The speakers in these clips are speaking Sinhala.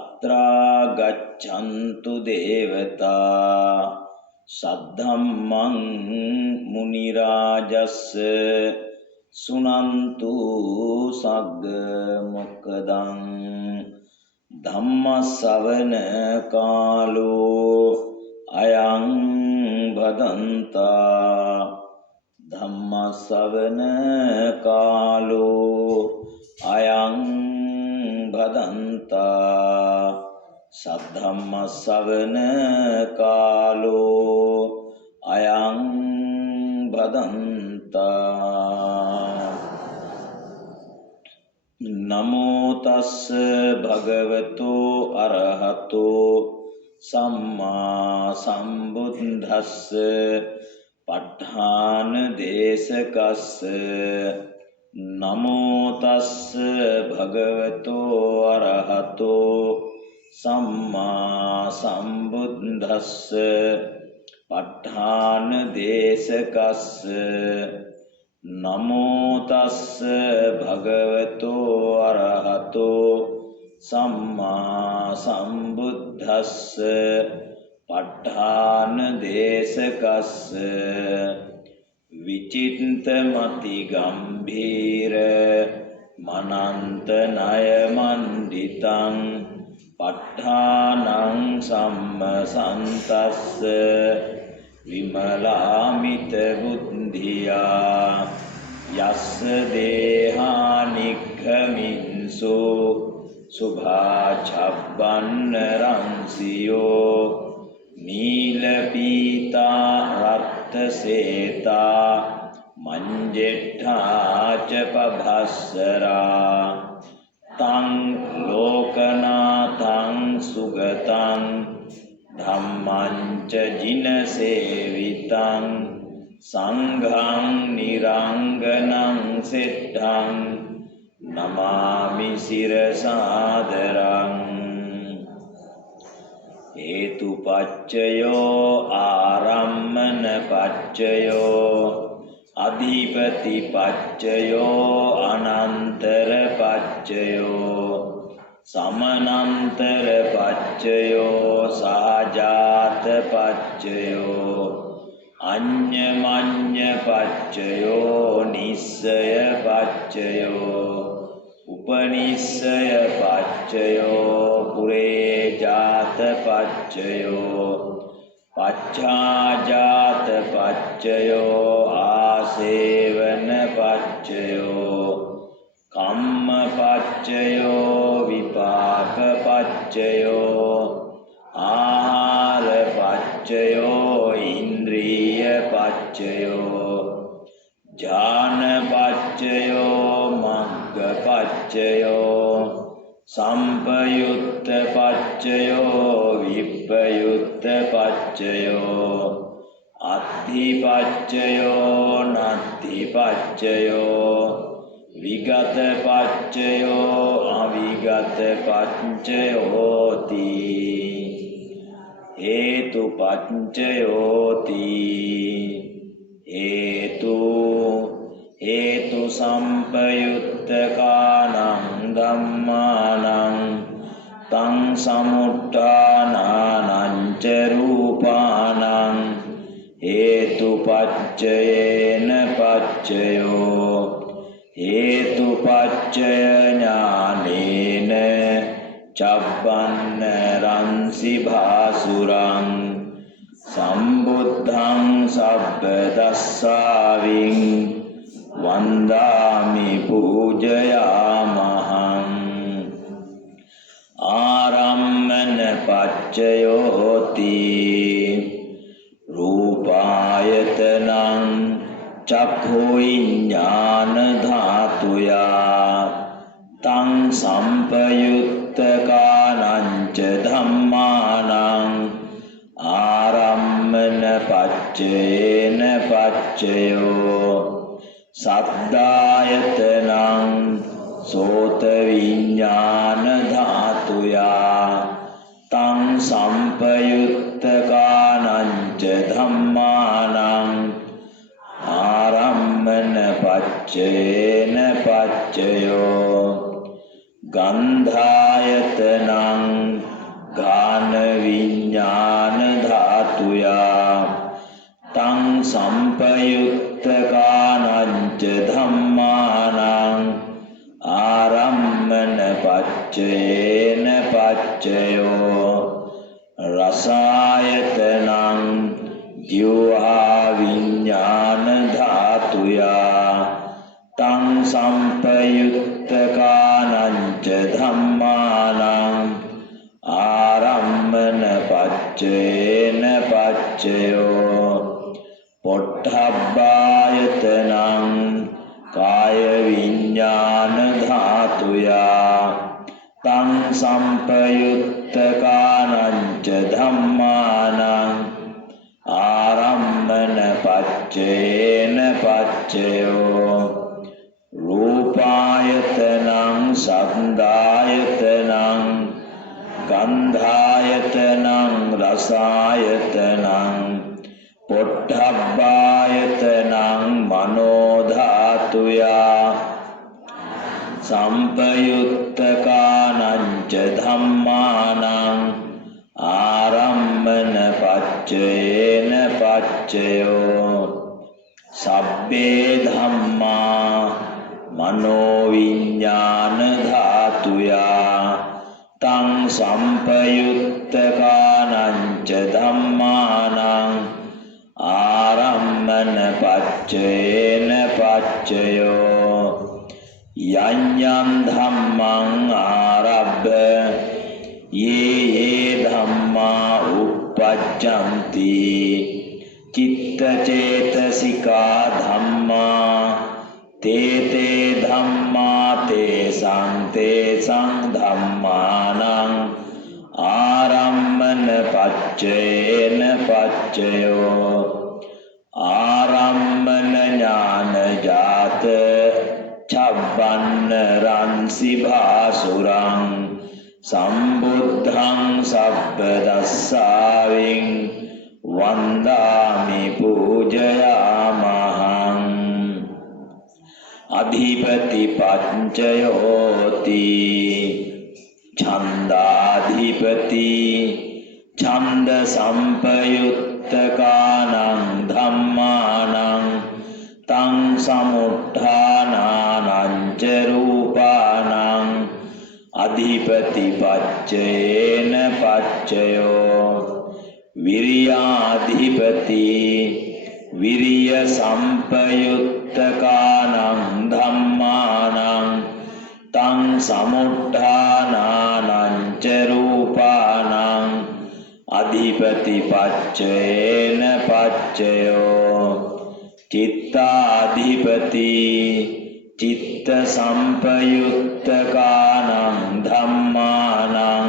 අත්‍රා ගච්ඡන්තු දේවතා සද්ධම්මං මුනි රාජස්ස සුනන්තු සග්ග මොක්ඛදං ධම්ම ශ්‍රවණ කාලෝ අයං භදන්තා ධම්ම ශ්‍රවණ කාලෝ අයං භදන්තා සද්ධම්ම ශ්‍රවණ කාලෝ අයං භදන්තා නමෝ තස්ස භගවතෝ අරහතෝ සම්මා සම්බුද්දස්ස ප ဋ ාණ දේශකස්ස නමෝ තස්ස භගවතෝ අරහතෝ සම්මා සම්බුද්දස්ස ප ဋ ාණ දේශකස්ස නමෝ තස්ස භගවතෝ අරහතෝ සම්මා සම්බුද්දස්ස ප ဋ ාණ දේශකස්ස විචිත්තමති ගම්භීර මනන්ත ණය මණ්ඩිතං ප ဋ ාණං සම්මසන්තස්ස විමලාමිත බුද්ධියා යස්ස දේහානික්ඛමින්සු සුභාචබ්බන්න රංසියෝ නීල පීතා රත්ත සේතා මංජෙට්ඨාච පභස්සරා තං ලෝකනාථං සුගතං ධම්මං ච ජින සේවිතං සංඝං නිරංගනං සෙට්ඨං නමාමි සිරසාදරං හේතුපච්චයෝ ආරම්මන පච්චයෝ අධිපති පච්චයෝ අනන්තර පච්චයෝ සමනන්තර පච්චයෝ සහජාත පච්චයෝ අඤ්ඤමඤ්ඤ පච්චයෝ නිස්සය පච්චයෝ උපනිස්සය පච්චයෝ පුරේජාත පච්චයෝ පච්ඡාජාත පච්චයෝ ආසේවන පච්චයෝ කම්ම පච්චයෝ විපාක පච්චයෝ ආහාර පච්චයෝ ඉන්ද්‍රිය පච්චයෝ ඥාන පච්චයෝ මග්ග පච්චයෝ සම්පයුත්ත පච්චයෝ විප්පයුත්ත පච්චයෝ අත්ථි පච්චයෝ නත්ථි පච්චයෝ විගත පච්චයෝ අවිගත පච්චයෝති හේතු පච්චයෝති හේතු සම්පයුත්ත කානං ධම්මානං තං සමුට්ඨානානං ච රූපානං හේතු පච්චයේන පච්චයෝ හේතු පච්චය ඥානේන චබ්බන්න රංසි භාසුරං සම්බුද්ධං සබ්බ දස්සාවින් වන්දාමි පූජයාමහං ආරම්මන පච්චයෝති රූපායතනං චක්ඛු විඥාන ධාතුයා තං සම්පයුත්ත කානං ච ධම්මානං ආරම්මන පච්චේන පච්චයෝ සද්දායතනං සෝත විඥාන ධාතුයා තං සම්පයුත්ත කානං ච ධම්මානං ආරම්මන පච්චේන පච්චයෝ ගන්ධායතනං ගාන විඥාන ධාතුයා තං සම්පයුත්තකානංච ධම්මානං ආරම්මන පච්චේන පච්චයෝ රසායතනං ජීවා විඥාන ධාතුයා තං සම්පයුත්තකානංච ධම්මානං ආරම්මන පච්චේන පච්චයෝ පොට්ඨබ්බායතනං කාය විඥාන ධාතුයා තං සම්පයුත්තකානංච ධම්මානං ආරම්මන පච්චේන පච්චයෝ රූපායතනං සද්ධායතනං ගන්ධායතනං රසායතනං පොට්ඨබ්බායතනං මනෝ ධාතුයා සම්පයුත්තකානංච ධම්මානං ආරම්මන පච්චේන පච්චයෝ සබ්බේ ධම්මා මනෝ විඥාන ධාතුයා තං සම්පයුත්තකානංච ධම්මානං ආරම්මන පච්චේන පච්චයෝ යඤ්ඤං ධම්මං ආරබ්බ යේ ධම්මා uppajjanti චිත්ත චේතසිකා ධම්මා තේ ධම්මා තේසං ධම්මානං ආරම්මන පච්චේන පච්චයෝ ආරම්මන ඥාන ජාත චබ්බන්න රන්සි භාසුරං සම්බුද්ධං සබ්බදස්සාවින් වන්දාමි පූජයාමහං අධිපති පංචයෝති ඡන්දාධිපති ඡන්ද සම්පයුත්තකානං ධම්මානං තං සමුත්ථානානං ච රූපානං අධිපති පච්චේන පච්චයෝ විරියාධිපති විරිය සම්පයුත්තකානං ධම්මානං තං සමුත්ථානානං ච රූපානං අධිපති පච්චේන පච්චයෝ චිත්තාධිපති චිත්ත සම්පයුත්තකානං ධම්මානං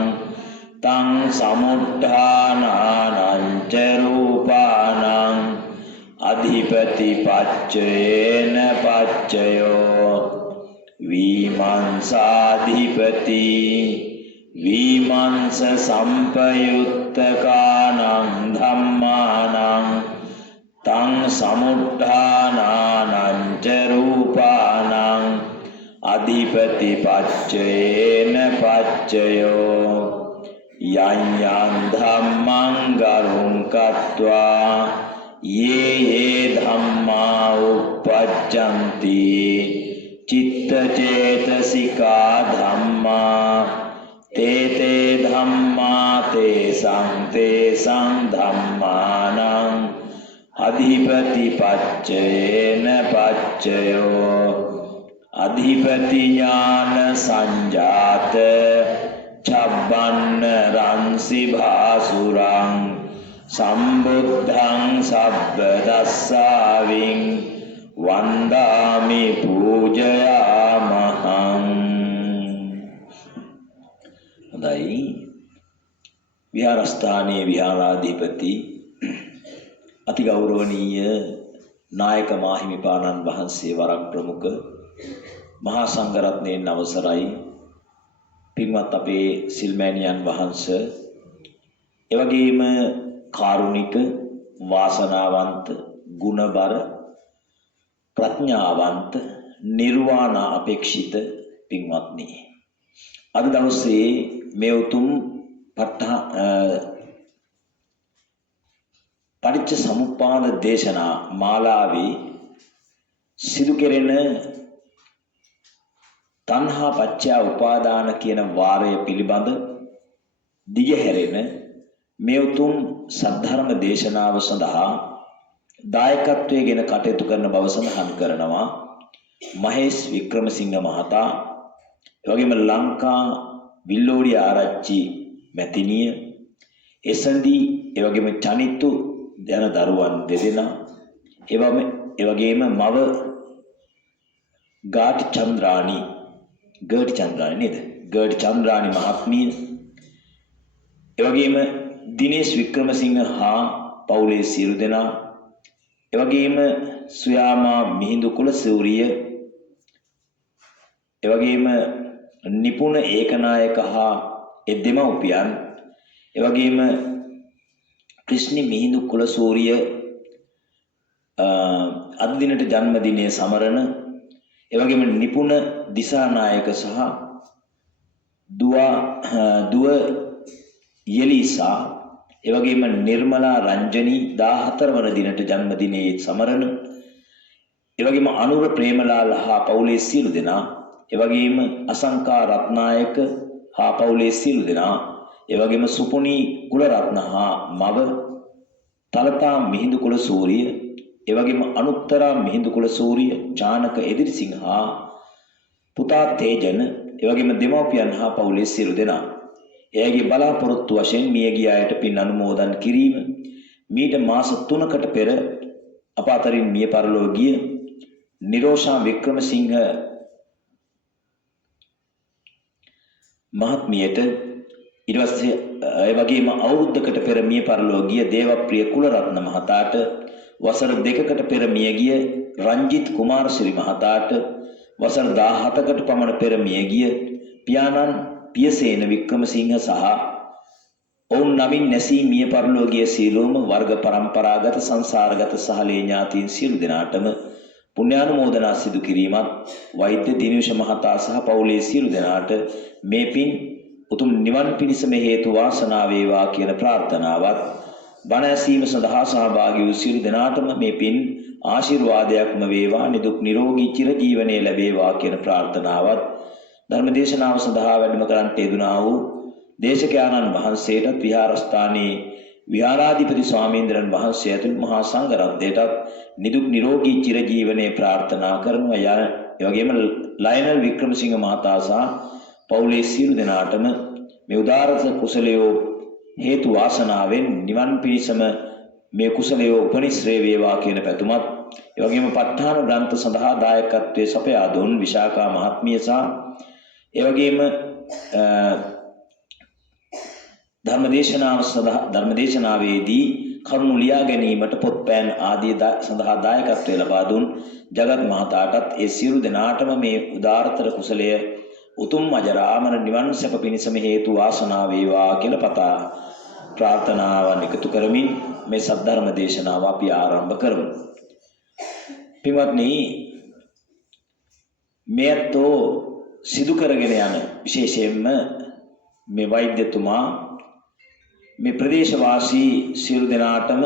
තං සමුත්ථානානං ච රූපානං අධිපති පච්චේන පච්චයෝ විමංසාධිපති විමංස සම්පයුත්තකානං ධම්මානං තං සමුත්ථානානං ච රූපානං අධිපති පච්චේන පච්චයෝ යඤ්ඤං ධම්මං ගරුං කତ୍වා යේ ධම්මා uppajjanti චිත්ත චේතසිකා ධම්මා තේ ධම්මා තේසං ධම්මානං අධිපති පච්චේන පච්චයෝ අධිපති ඥාන සංජාත චබ්බන්න රන්සි භාසුරං සම්බුද්ධං සබ්බදස්සාවින් වන්දාමි පූජයාමහං. හොඳයි, විහාරස්ථානයේ විහාරාධිපති අතිගෞරවනීය නායක මාහිමිපාණන් වහන්සේ වරක් ප්‍රමුඛ මහා සංඝරත්නයන් අවසරයි, පින්වත් අපේ සිල්මෑණියන් වහන්සේ, එවැගේම කාරුණික වාසනාවන්ත ගුණබර ප්‍රඥාවන්ත නිර්වාණ අපේක්ෂිත පින්වත්නි, අද දවසේ මේ උතුම් පටිච්ච සමුප්පාද දේශනා මාලාවේ සිදු කෙරෙන තණ්හා පත්‍ය උපාදාන කියන වාරය පිළිබඳ දිගහැරෙන මේ උතුම් සද්ධර්ම දේශනාව සඳහා දායකත්වයෙන් ගෙන කටයුතු කරන බව සඳහන් කරනවා මහේෂ් වික්‍රමසිංහ මහතා, එවැගේම ලංකා විල්ලෝඩිය ආරච්චි මැතිණිය, එසඳි එවැගේම චනිතු යන දරුවන් දෙදෙනා, එවැගේම මව ගාටි චන්ද්‍රානි නේද? ගාටි චන්ද්‍රානි මහත්මිය, එවැගේම දිනේෂ් වික්‍රමසිංහ හා පවුලේ සියලු දෙනා, එවැගේම සුයාමා මිහිඳු කුලසූරිය, එවැගේම නිපුණ ඒකනායක හා දෙමව්පියන්, එවැගේම ක්‍රිෂ්ණි මිහිඳු කුලසූරිය අද දිනට ජන්මදිනය සමරන, එවැගේම නිපුණ දිසානායක සහ දුව යෙලිසා, එවැගේම නිර්මලා රංජනී 14 වන දිනට ජන්මදිනයේ සමරන, එවැගේම අනුර ප්‍රේමලාල් හා පවුලේ සියලු දෙනා, එවැගේම අසංකා රත්නායක හා පවුලේ සියලු දෙනා, එවැගේම සුපුනී කුලරත්න හා මව තලතා මිහිඳු කුලසූරිය, එවැගේම අනුත්තරා මිහිඳු කුලසූරිය, ජානක එදිරිසිංහ හා පුතා තේජන, එවැගේම දෙමව්පියන් හා පවුලේ සියලු දෙනා. එයාගේ බලාපොරොත්තු වශයෙන් මියගිය අයට පින් අනුමෝදන් කිරීම, මීට මාස 3කට පෙර අප අතරින් මිය පරලෝ ගිය නිරෝෂා වික්‍රමසිංහ මහත්මියට, ඊට පස්සේ ඒ වගේම අවුරුද්දකට පෙර මිය පරලෝ ගිය දේවප්‍රිය කුලරත්න මහතාට, වසර 2කට පෙර මිය ගිය රංජිත් කුමාරසිරි මහතාට, වසර 17කට පමණ පෙර මිය ගිය පියාණන් පියසේන වික්‍රමසිංහ සහ ඔවුන් නමින් නැසී මිය පරලෝ ගිය සියලුම වර්ග පරම්පරාගත සංසාරගත සහලේ ඥාතීන් සියලු දෙනාටම පුණ්‍යානුමෝදනා සිදු කිරීමත්, වෛද්‍ය දිනේෂ මහතා සහ පවුලේ සියලු දෙනාට මේ පින් උතුම් නිවන් පිණිසම හේතු වාසනා වේවා කියන ප්‍රාර්ථනාවත්, බණ ඇසීම සඳහා සහභාගී වූ සියලු දෙනාටම මේ පින් ආශිර්වාදයක්ම වේවා, නිදුක් නිරෝගී චිරජීවනයේ ලැබේවා කියන ප්‍රාර්ථනාවත්, ධර්මදේශනාව සඳහා වැඩම කරන්නට යෙදුනා වූ දේශකයාණන් වහන්සේටත්, විහාරස්ථානයේ විහාරාධිපති ස්වාමීන්ද්‍රයන් වහන්සේ ඇතුළු මහා සංඝරත්නයටත් නිදුක් නිරෝගී චිරජීවනයේ ප්‍රාර්ථනා කරනවා. ඒ වගේම ලයනල් වික්‍රමසිංහ මහතා සහ පවුලේ සියලු දෙනාටම මේ උදාරත කුසලයෝ හේතු වාසනාවෙන් නිවන් පිණිසම මේ කුසලයෝ උපනිශ්‍රේ වේවා කියන පැතුමත්, ඒ වගේම ප ဋ ාණ ග්‍රන්ථ සඳහා දායකත්වයේ සපයා දුන් විශාඛා මහත්මිය සහ ඒ වගේම ධර්මදේශනාවේදී කරුණු ලියා ගැනීමට පොත්පෑන් ආදී සඳහා දායකත්වය ලබා දුන් ජගත් මහතාටත් ඒ සියලු දෙනාටම මේ උදාාරතර කුසලය උතුම් අජරාමර නිවන් සැප පිණිසම හේතු වාසනා වේවා කියලා පතා ප්‍රාර්ථනාවන් එකතු කරමින් මේ සද්ධර්ම දේශනාව අපි ආරම්භ කරමු. පින්වත්නි, මේතෝ සිදු කරගෙන යන විශේෂයෙන්ම මේ වෛද්‍යතුමා මේ ප්‍රදේශවාසී සියලු දෙනාටම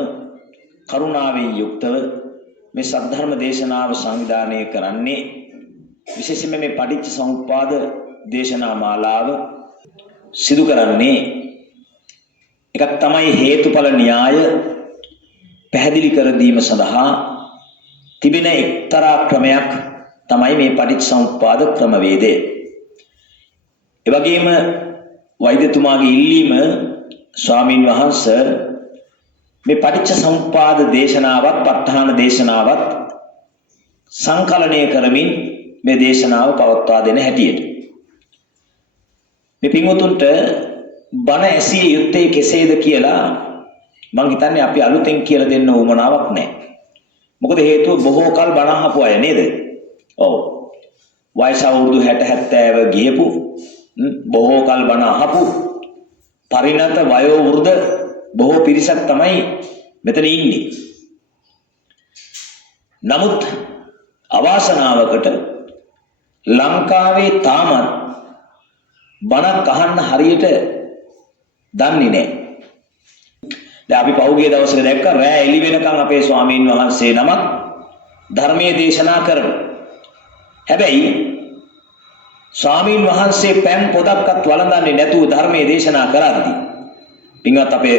කරුණාවෙන් යුක්තව මේ සද්ධර්ම දේශනාව සංවිධානය කරන්නේ, විශේෂයෙන්ම මේ පටිච්ච සමුප්පාද දේශනා මාලාව සිදු කරන්නේ එකක් තමයි හේතුඵල න්‍යාය පැහැදිලි කර දීම සඳහා තිබෙන එක්තරා ක්‍රමයක් තමයි මේ පටිච්ච සමුප්පාද ක්‍රමවේදය. ඒ වගේම වෛද්‍යතුමාගේ ඉල්ලීම, ස්වාමීන් වහන්සේ මේ පටිච්ච සමුප්පාද දේශනාවත් ප ဋ ාණ දේශනාවත් සංකලනය කරමින් මේ දේශනාව පවත්වා දෙන හැටියට මේ පින්වතුන්ට බණ ඇසිය යුත්තේ කෙසේද කියලා මම හිතන්නේ අපි අලුතෙන් කියලා දෙන්න උවමනාවක් නැහැ. මොකද හේතුව බොහෝ කල් බණ අහපු අය නේද? ඔව්. වයස අවුරුදු 60 70 ගියපු, බොහෝ කල් බණ අහපු, පරිණත වයෝ වෘද්ධ බොහෝ පිරිසක් තමයි මෙතන ඉන්නේ. නමුත් අවාසනාවකට ලංකාවේ තාමත් බණක් අහන්න හරියට දන්නේ නැහැ. දැන් අපි පහුගිය දවසක දැක්ක රෑ එළි වෙනකන් අපේ ස්වාමීන් වහන්සේ නමක් ධර්මයේ දේශනා කරනවා. හැබැයි ස්වාමීන් වහන්සේ පෑන් පොදක්වත් වළඳන්නේ නැතුව ධර්මයේ දේශනා කරද්දී පින්වත් අපේ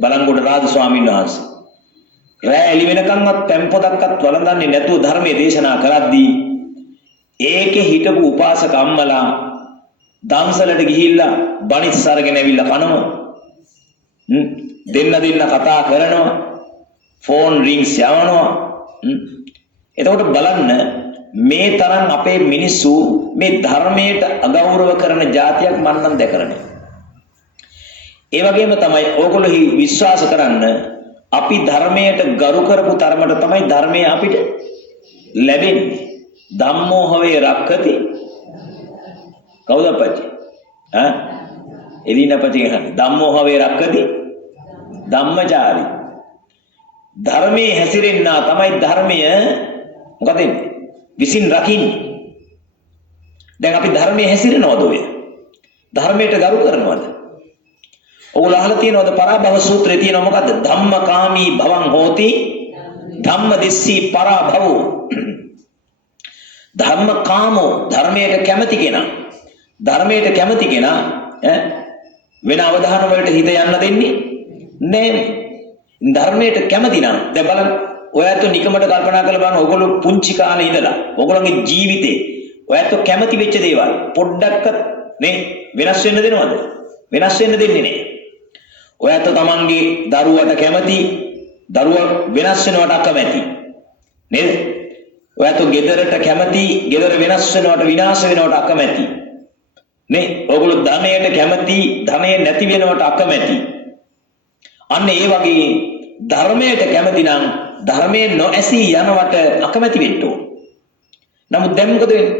බලංගොඩ රාජ ස්වාමීන් වහන්සේ රෑ එළි වෙනකන්වත් පෑන් පොදක්වත් වළඳන්නේ නැතුව ධර්මයේ දේශනා කරද්දී ඒකේ හිටපු උපාසක අම්මලා දම්සලට ගිහිල්ලා බණිස් අරගෙන ඇවිල්ලා කනවා. දෙන්න කතා කරනවා. ෆෝන් රින්ග්ස් යවනවා. එතකොට බලන්න මේ තරම් අපේ මිනිස්සු මේ ධර්මයට අගෞරව කරන જાතියක් මම නම් දැකලා නැහැ. ඒ වගේම තමයි ඕගොල්ලෝ විශ්වාස කරන්න අපි ධර්මයට ගරු කරපු තරමට තමයි ධර්මය අපිට ලැබෙන්නේ. ධම්මෝ හවේ රක්කති කවුද අපච්චි? එලිනපති කියන්නේ ධම්මෝ හවේ රක්කති ධම්මචාරි. ධර්මයේ හැසිරෙන්නා තමයි ධර්මය මොකද විසින් රකින්නේ. දැන් අපි ධර්මයේ හැසිරෙනවද ඔය? ධර්මයට ගරු කරනවද? ඔයගොල්ලෝ අහලා තියෙනවද පරාභව සූත්‍රයේ තියෙනව මොකද්ද? ධම්මකාමී භවං හෝති ධම්මදිස්සී පරාභවෝ. ධම්මකාමෝ ධර්මයට කැමති කෙනා. ධර්මයට කැමති කෙනා වෙන අවධාන වලට හිත යන්න දෙන්නේ නැහැ. ධර්මයට කැමති නම් දැන් බලන්න ඔයත් නිකමට කල්පනා කරලා බලන්න ඔයගොල්ලෝ පුංචි කාලේ ඉඳලා ඔයගොල්ලන්ගේ ජීවිතේ ඔයත් කැමති වෙච්ච දේවල් පොඩ්ඩක්වත් නේ වෙනස් වෙන්න දෙනවද? වෙනස් වෙන්න දෙන්නේ නැහැ. ඔයත් තමන්ගේ දරුවට කැමති දරුවා වෙනස් වෙනවට අකමැති නේද? ඔයත් ගෙදරට කැමති ගෙදර වෙනස් වෙනවට විනාශ වෙනවට අකමැති නේ? ඔයගොල්ලෝ ධනයට කැමති ධනය නැති වෙනවට අකමැති. අන්න ඒ වගේ ධර්මයට කැමති නම් ධර්මයේ නොඇසී යනවට අකමැති වෙන්න ඕන. නමුත් දැන් මොකද වෙන්නේ?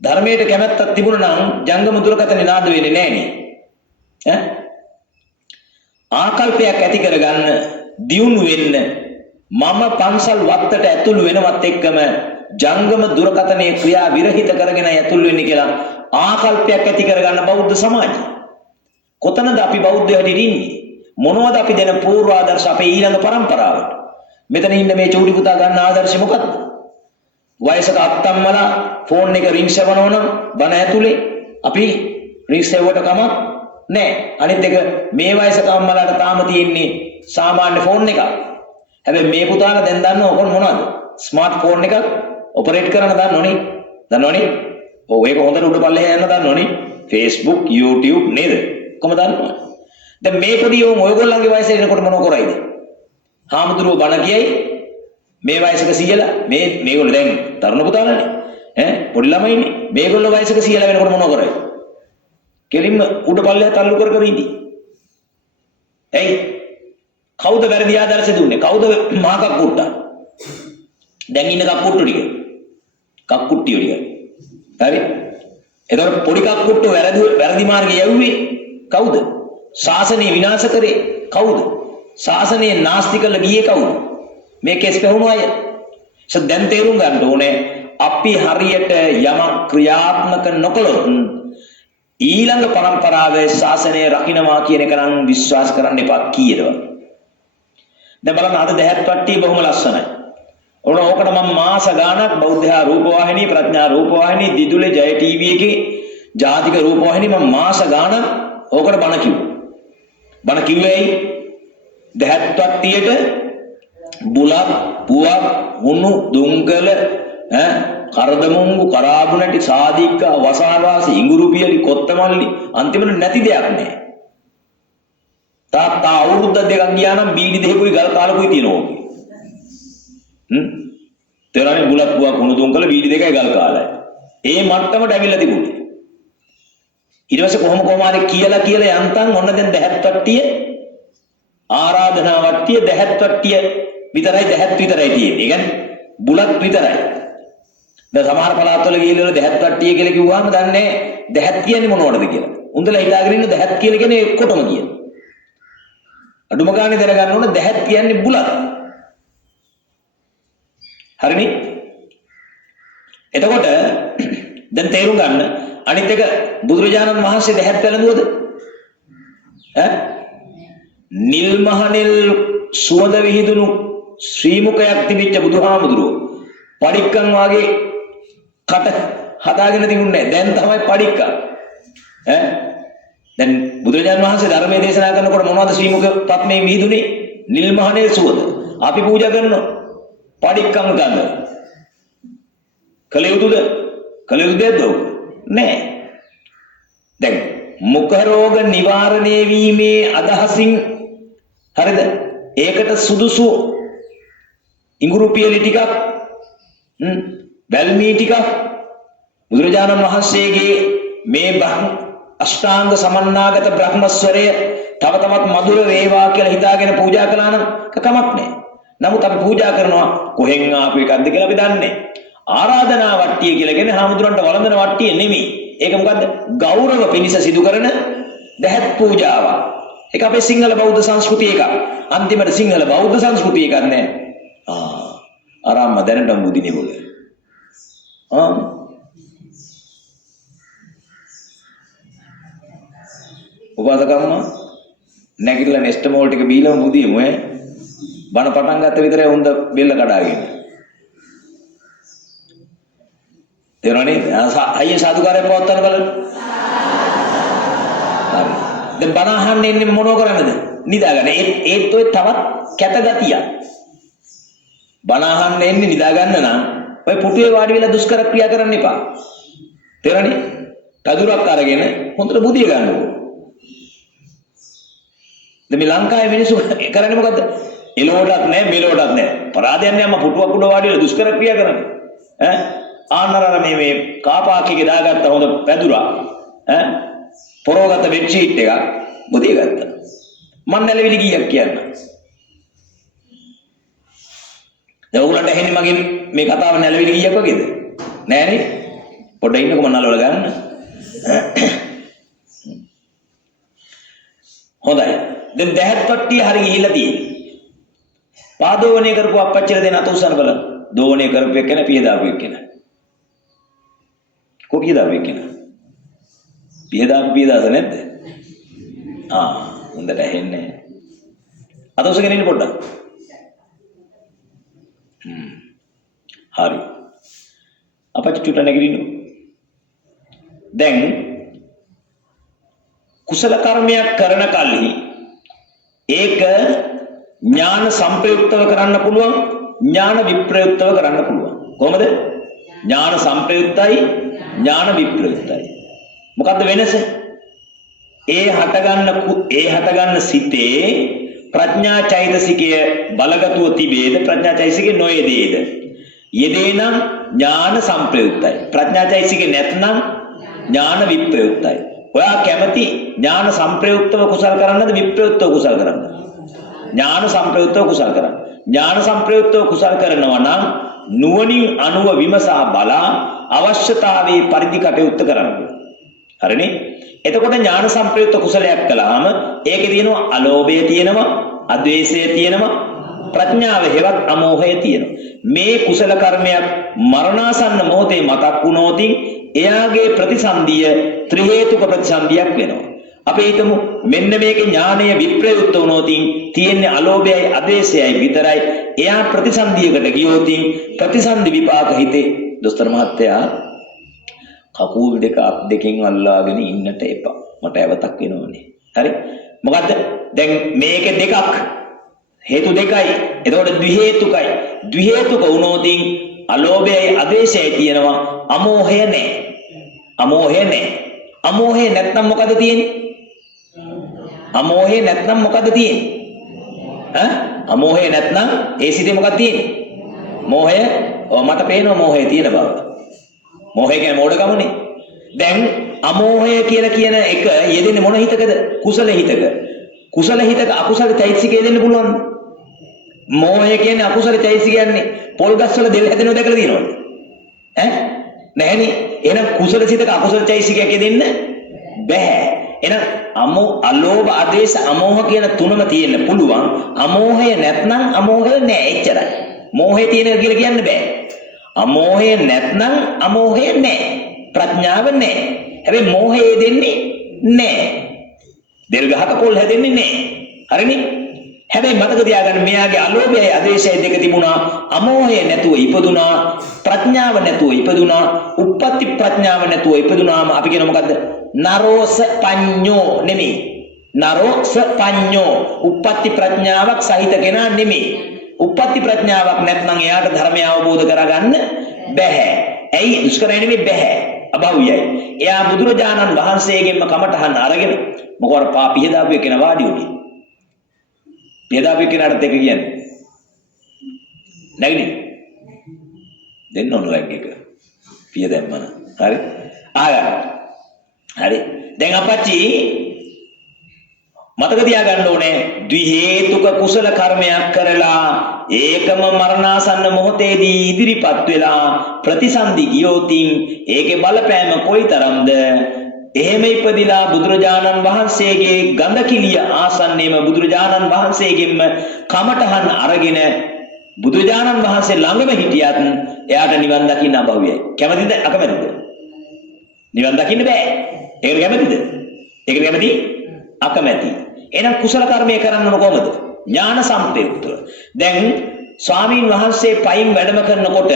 ධර්මයට කැමැත්තක් තිබුණා නම් ජංගම දුරකථන නාද වෙන්නේ නැහැ නේ. ආකල්පයක් ඇති කරගන්න දියුණු වෙන්න මම පන්සල් වත්තට ඇතුළු වෙනවත් එක්කම ජංගම දුරකථනයේ ක්‍රියා විරහිත කරගෙන ඇතුළු වෙන්නේ කියලා ආකල්පයක් ඇති කරගන්න බෞද්ධ සමාජය. කොතනද අපි බෞද්ධයෝ ඉන්නේ? මොනවද අපි දෙන පූර්වාදර්ශ අපේ ඊළඟ પરම්පරාවට? මෙතන ඉන්න මේ චූටි පුතා ගන්න ආදර්ශය මොකක්ද? වයසක අත්තම්මලා ෆෝන් එක රින්ග් සවනවනම් බන ඇතුලේ අපි රින්ග් සෙව්වට කමක් නැහැ. අනිත් එක මේ වයසක අම්මලාට තාම තියෙන්නේ සාමාන්‍ය ෆෝන් එකක්. හැබැයි මේ පුතාලා දැන් දන්නව ඔකන් මොනවද? ස්මාර්ට් ෆෝන් එකක් ඔපරේට් කරන්න දන්නවනේ. දන්නවනේ? ඔව් ඒක හොඳට උඩ පල්ලෙහා යන්න දන්නවනේ. Facebook, YouTube නේද? කොහොමද දන්නවද? දැන් මේ පොඩි ඔයගොල්ලන්ගේ වයසේ එනකොට මොනව කරයිද? හාමුදුරුවෝ බණ කියයි මේ වයසක සීයලා මේගොල්ලෝ දැන් තරුණ පුතාලානේ පොඩි ළමයිනේ මේගොල්ලෝ වයසක සීයලා වෙනකොට මොනව කරයිද? කෙලින්ම උඩ පල්ලෙහා තල්ලු කර කර ඉඳි. ඇයි? කවුද වැරදි ආදර්ශ දුන්නේ? කවුද මහා කක්කුට්ටා? දැන් ඉන්න කක්කුට්ටු ටික. කක්කුට්ටියෝ ටික. හරි? එතකොට පොඩි කක්කුට්ටෝ වැරදි මාර්ගයේ යවුවේ කවුද? ශාසනය විනාශ කරේ කවුද? ශාසනය නාස්ති කරලා ගියේ කවුද? මේ කෙස් පැහුණු අය. දැන් තේරුම් ගන්න ඕනේ අපි හරියට යමක් ක්‍රියාත්මක නොකළොත් ඊළඟ પરම්පරාවේ ශාසනය රකින්නවා කියන එක නම් විශ්වාස කරන්න එපා කීයදවත්. දැන් බලන්න අද දැහැත් වට්ටිය බොහොම ලස්සනයි. ඕකට මම මාස ගාණක් බෞද්ධ රූපවාහිනී ප්‍රඥා රූපවාහිනී දිදුලේ ජය ටීවී එකේ ජාතික රූපවාහිනී මම මාස ගාණක් ඕකට බණ කිව්වා. බණ කිව්වේ ඇයි? දැහැත් වට්ටියට බුලක් පුවක් හුණු දුංගල කරදමුංගු කරාබුණටි සාදික්ක වසාවාසි ඉඟුරු පියලි කොත්තමල්ලි අන්තිමට නැති දෙයක් නෑ. තාත්තා අවුරුද්ද දෙකක් ගියා නම් බීඩි දෙකකුයි ගල් කාලකුයි තියෙනවා. තේරෙන්නේ බුලක් පුවක් හුණු දුංගල බීඩි දෙකයි ගල් කාලයි. ඒ මට්ටමට ඇවිල්ලා තිබුණේ. ඊට පස්සේ කොහොම හරි කියලා යන්තම් ඔන්න දැන් දැහැත් වට්ටිය ආරාධනා වට්ටිය දැහැත් වට්ටිය විතරයි තියෙන්නේ. ඒ කියන්නේ බුලත් විතරයි. දැන් සමහර පළාත්වල ගිහිල්ලා දැහැත් වට්ටිය කියලා කිව්වම දන්නේ දැහැත් කියන්නේ මොනවටද කියලා. උන්දලා හිතාගෙන ඉන්න දැහැත් කියලා කියන්නේ එක්කොටම කියන. අඩුම ගානේ දැනගන්න ඕන දැහැත් කියන්නේ බුලත්. හරිනේ? එතකොට දැන් තේරුම් ගන්න අනිත් එක බුදුරජාණන් වහන්සේ දැහැත් වැළඳුවද? ඈ නිල් මහනෙල් සුවඳ විහිදුණු ශ්‍රී මුඛයක් තිබිච්ච බුදුහාමුදුරුවෝ පඩික්කම් වාගේ කට හදාගෙන තිබුණේ නැහැ. දැන් තමයි පඩික්කම්. ඈ දැන් බුදුරජාණන් වහන්සේ ධර්මයේ දේශනා කරනකොට මොනවද ශ්‍රී මුඛ පත්මේ විහිදුනේ? නිල් මහනෙල් සුවඳ. අපි පූජා කරනවා පඩික්කම් ගන්න. කළ යුතුද? කළ යුතුද? නෑ. දැන් මුඛ රෝග නිවාරණය වීමේ අදහසින් හරිද? ඒකට සුදුසු ඉඟුරු පියලි ටිකක් බැල්මී ටිකක් බුදුරජාණන් වහන්සේගේ මේ අෂ්ටාංග සමන්නාගත බ්‍රහ්මස්වරය තව තවත් මధుර වේවා කියලා හිතාගෙන පූජා කළා නම් කමක් නෑ. නමුත් අපි පූජා කරනවා කොහෙන් ආපු එකක්ද කියලා අපි දන්නේ. ආරාධනා වට්ටිය කියලා කියන්නේ හාමුදුරන්ට වළඳන වට්ටිය නෙමෙයි. ඒක මොකද්ද? ගෞරව පිණිස සිදු කරන දැහැත් පූජාව. ඒක අපේ සිංහල බෞද්ධ සංස්කෘතිය එක. අන්තිමට සිංහල බෞද්ධ සංස්කෘතිය එකක් නෑ. ආරාම දැනටම බුදිනේ බෝල. උපාසකම්ම නැගිටලා නෙස්ටමෝල් ටික බීලම බුදියමු ඈ. බණ පටන් ගත්ත විතරේ උන්ද බෙල්ල කඩාගෙන. තේරෙනවනේ? අයියේ සාදුකාරය පවත්වන්න බලන්න. හරි. දැන් බණ අහන්න එන්නේ මොනව කරන්නද? නිදාගන්න. ඒත් ඔය තවත් කැත ගතිය. බණ අහන්න එන්නේ නිදාගන්න නම් ඔය පුටුවේ වාඩි වෙලා දුෂ්කර ක්‍රියා කරන්න එපා. තේරෙනවනේ? කදුරක් අරගෙන හොඳට බුදිය ගන්නකො. දැන් මේ ලංකාවේ මිනිස්සු කරන්නේ මොකද්ද? එලෝටත් නැහැ මෙලෝටත් නැහැ. පරාදයන් යම පුටුවක් උඩ වාඩි වෙලා දුෂ්කර ක්‍රියා කරන්නේ. ඈ ආන්නර මේ කාපාක්කේ දාගත්ත හොඳ පැදුරා ඈ පොරවගත්ත බෙඩ් ෂීට් එකක් බුදිය ගත්තා. මන් නැලවිලි කීයක් කියන්න. දැන් ඔයගොල්ලන්ට ඇහෙන්නේ මගෙන් මේ කතාව නැලවිලි කීයක් වගේද? නෑනේ. පොඩ්ඩක් ඉන්නකො මම නලවල ගන්න. හොඳයි. දැන් දැහැත් පට්ටිය හරි ගිහිල්ලා තියෙන්නේ. පාදෝවණේ කරපු අපච්චිලා දෙන අත උස්සන බලන්න. දෝවණේ කරපු එක්කන පියදාපු එක්කන. කොපියදාපු එක්කන. පියදාස නැද්ද? හොඳට ඇහෙන්නේ. අත උස්සගෙන ඉන්න පොඩ්ඩක්. හරි. අපච්චි චුට්ට නැගිටින්න. දැන් කුසල කර්මයක් කරන කල්හි ඒක ඥාන සංප්‍රයුක්තව කරන්න පුළුවන් ඥාන විප්‍රයුක්තව කරන්න පුළුවන්. කොහොමද? ඥාන සංප්‍රයුක්තයි ඥාන විප්‍රයුක්තයි. මොකද්ද වෙනස? ඒ හටගන්න සිතේ ප්‍රඥා චෛතසිකය බලගතුව තිබේද ප්‍රඥා චෛතසිකේ නොයේදේද? යෙදේනම් ඥාන සංප්‍රයුක්තයි. ප්‍රඥා චෛතසිකේ නැත්නම් ඥාන විප්‍රයුක්තයි. ඔයා කැමති ඥාන සංප්‍රයුක්තව කුසල් කරන්නද විප්‍රයුක්තව කුසල් කරන්නද? ඥාන සංප්‍රයුක්තව කුසල් කරන්න. ඥාන සංප්‍රයුක්තව කුසල් කරනවා නම් නුවණින් අනුව විමසා බලා අවශ්‍යතාවයේ පරිදි කටයුත්ත කරන්න. හරිනේ? එතකොට ඥාන සංප්‍රයුක්ත කුසලයක් කළාම ඒකේ තියෙනවා අලෝභය තියෙනවා, අද්වේෂය තියෙනවා, ප්‍රඥාව හේවත් අමෝහය තියෙනවා. මේ කුසල කර්මයක් මරණාසන්න මොහොතේ මතක් වුණොත් එයාගේ ප්‍රතිසන්දිය ත්‍රි හේතුක ප්‍රතිසන්දියක් වෙනවා. අපි හිතමු මෙන්න මේකේ ඥානය විප්‍රයුක්ත වුණොත් තියෙන්නේ අලෝභයයි අද්වේෂයයි විතරයි. එයා ප්‍රතිසන්දියකට ගියොත් ප්‍රතිසන්දි විපාක හිතේ දොස්තර මහත්තයා කකුල් දෙක අත් දෙකෙන් අල්ලාගෙන ඉන්නට එපා. මට ඇවතක් වෙනවනේ. හරි? මොකද්ද? දැන් මේකේ දෙකක් හේතු දෙකයි. එතකොට ද්වි හේතුකයි. ද්වි හේතුක වුණොත් අලෝභයයි අද්වේෂයයි තියෙනවා. අමෝහය නැහැ. අමෝහය නැහැ. අමෝහය නැත්නම් මොකද තියෙන්නේ? අමෝහය නැත්නම් මොකද තියෙන්නේ? අමෝහය නැත්නම් ඒ සිතේ මොකක්ද තියෙන්නේ? මෝහය. මට පේනවා මෝහය තියෙන බව. මෝහය කියන්නේ මෝඩකමනේ. දැන් අමෝහය කියලා කියන එක යෙදෙන්නේ මොන හිතකද? කුසල හිතක. කුසල හිතක අකුසල චෛතසිකය දෙන්න පුළුවන්. මෝහය කියන්නේ අකුසල චෛතසිකයන්නේ පොල් ගස්වල දෙල් හැදෙනව දැකලා තියෙනවද? නැහැනේ. එහෙනම් කුසල සිතක අකුසල චෛතසිකයක් දෙන්න බෑ. එහෙනම් අලෝභ ආදේශ අමෝහ කියන තුනම තියෙන්න පුළුවන්. අමෝහය නැත්නම් අමෝහය නෑ එච්චරයි. මෝහය තියෙනවා කියලා කියන්න බෑ. අමෝහය නැත්නම් අමෝහය නෑ. ප්‍රඥාව නෑ. හැබැයි මෝහය දෙන්නේ නෑ. දෙල් ගහක පොල් හැදෙන්නේ නැහැ. හරිනේ? හැබැයි මතක තියාගන්න මෙයාගේ අලෝභයයි ආදේශයයි දෙක තිබුණා. අමෝහය නැතුව ඉපදුනා, ප්‍රඥාව නැතුව ඉපදුනා, උප්පත්ති ප්‍රඥාව නැතුව ඉපදුනාම අපි කියන මොකද්ද? නරෝස පඤ්ඤෝ නෙමෙයි. නරෝස පඤ්ඤෝ උප්පත්ති ප්‍රඥාවක් සහිත කෙනා නෙමෙයි. උප්පත්ති ප්‍රඥාවක් නැත්නම් එයාට ධර්මය අවබෝධ කරගන්න බැහැ. ඇයි? දුෂ්කරයි නෙමෙයි බැහැ. අභව්‍යයි. එයා බුදුරජාණන් වහන්සේගෙන්ම කමටහන් අරගෙන මොකවර පාපිය දාපු කෙනා වාඩි උනේ. පියදාපු කෙනාට දෙක කියන්නේ. නැගිටින්. දෙන්න ඕන ලයික් එක. පිය දැම්මන. හරි? ආගන්න. හරි. දැන් අපච්චි මතක තියාගන්න ඕනේ ද්වි හේතුක කුසල කර්මයක් කරලා ඒකම මරණාසන්න මොහොතේදී ඉදිරිපත් වෙලා ප්‍රතිසන්දි ගියොතින් ඒකේ බලපෑම කොයිතරම්ද? එහෙම ඉපදිලා බුදුරජාණන් වහන්සේගේ ගඳ කිලිය ආසන්නයේම බුදුරජාණන් වහන්සේගෙන්ම කමටහන් අරගෙන බුදුරජාණන් වහන්සේ ළඟම හිටියත් එයාට නිවන් දකින්න අභව්‍යයි. කැමතිද අකමැතිද? නිවන් දකින්න බෑ. ඒකට කැමතිද? ඒකට කැමති? අකමැති. එහෙනම් කුසල කර්මය කරන්න ඕන කොහමද? ඥාන සම්ප්‍රයුක්තව. දැන් ස්වාමීන් වහන්සේ පයින් වැඩම කරනකොට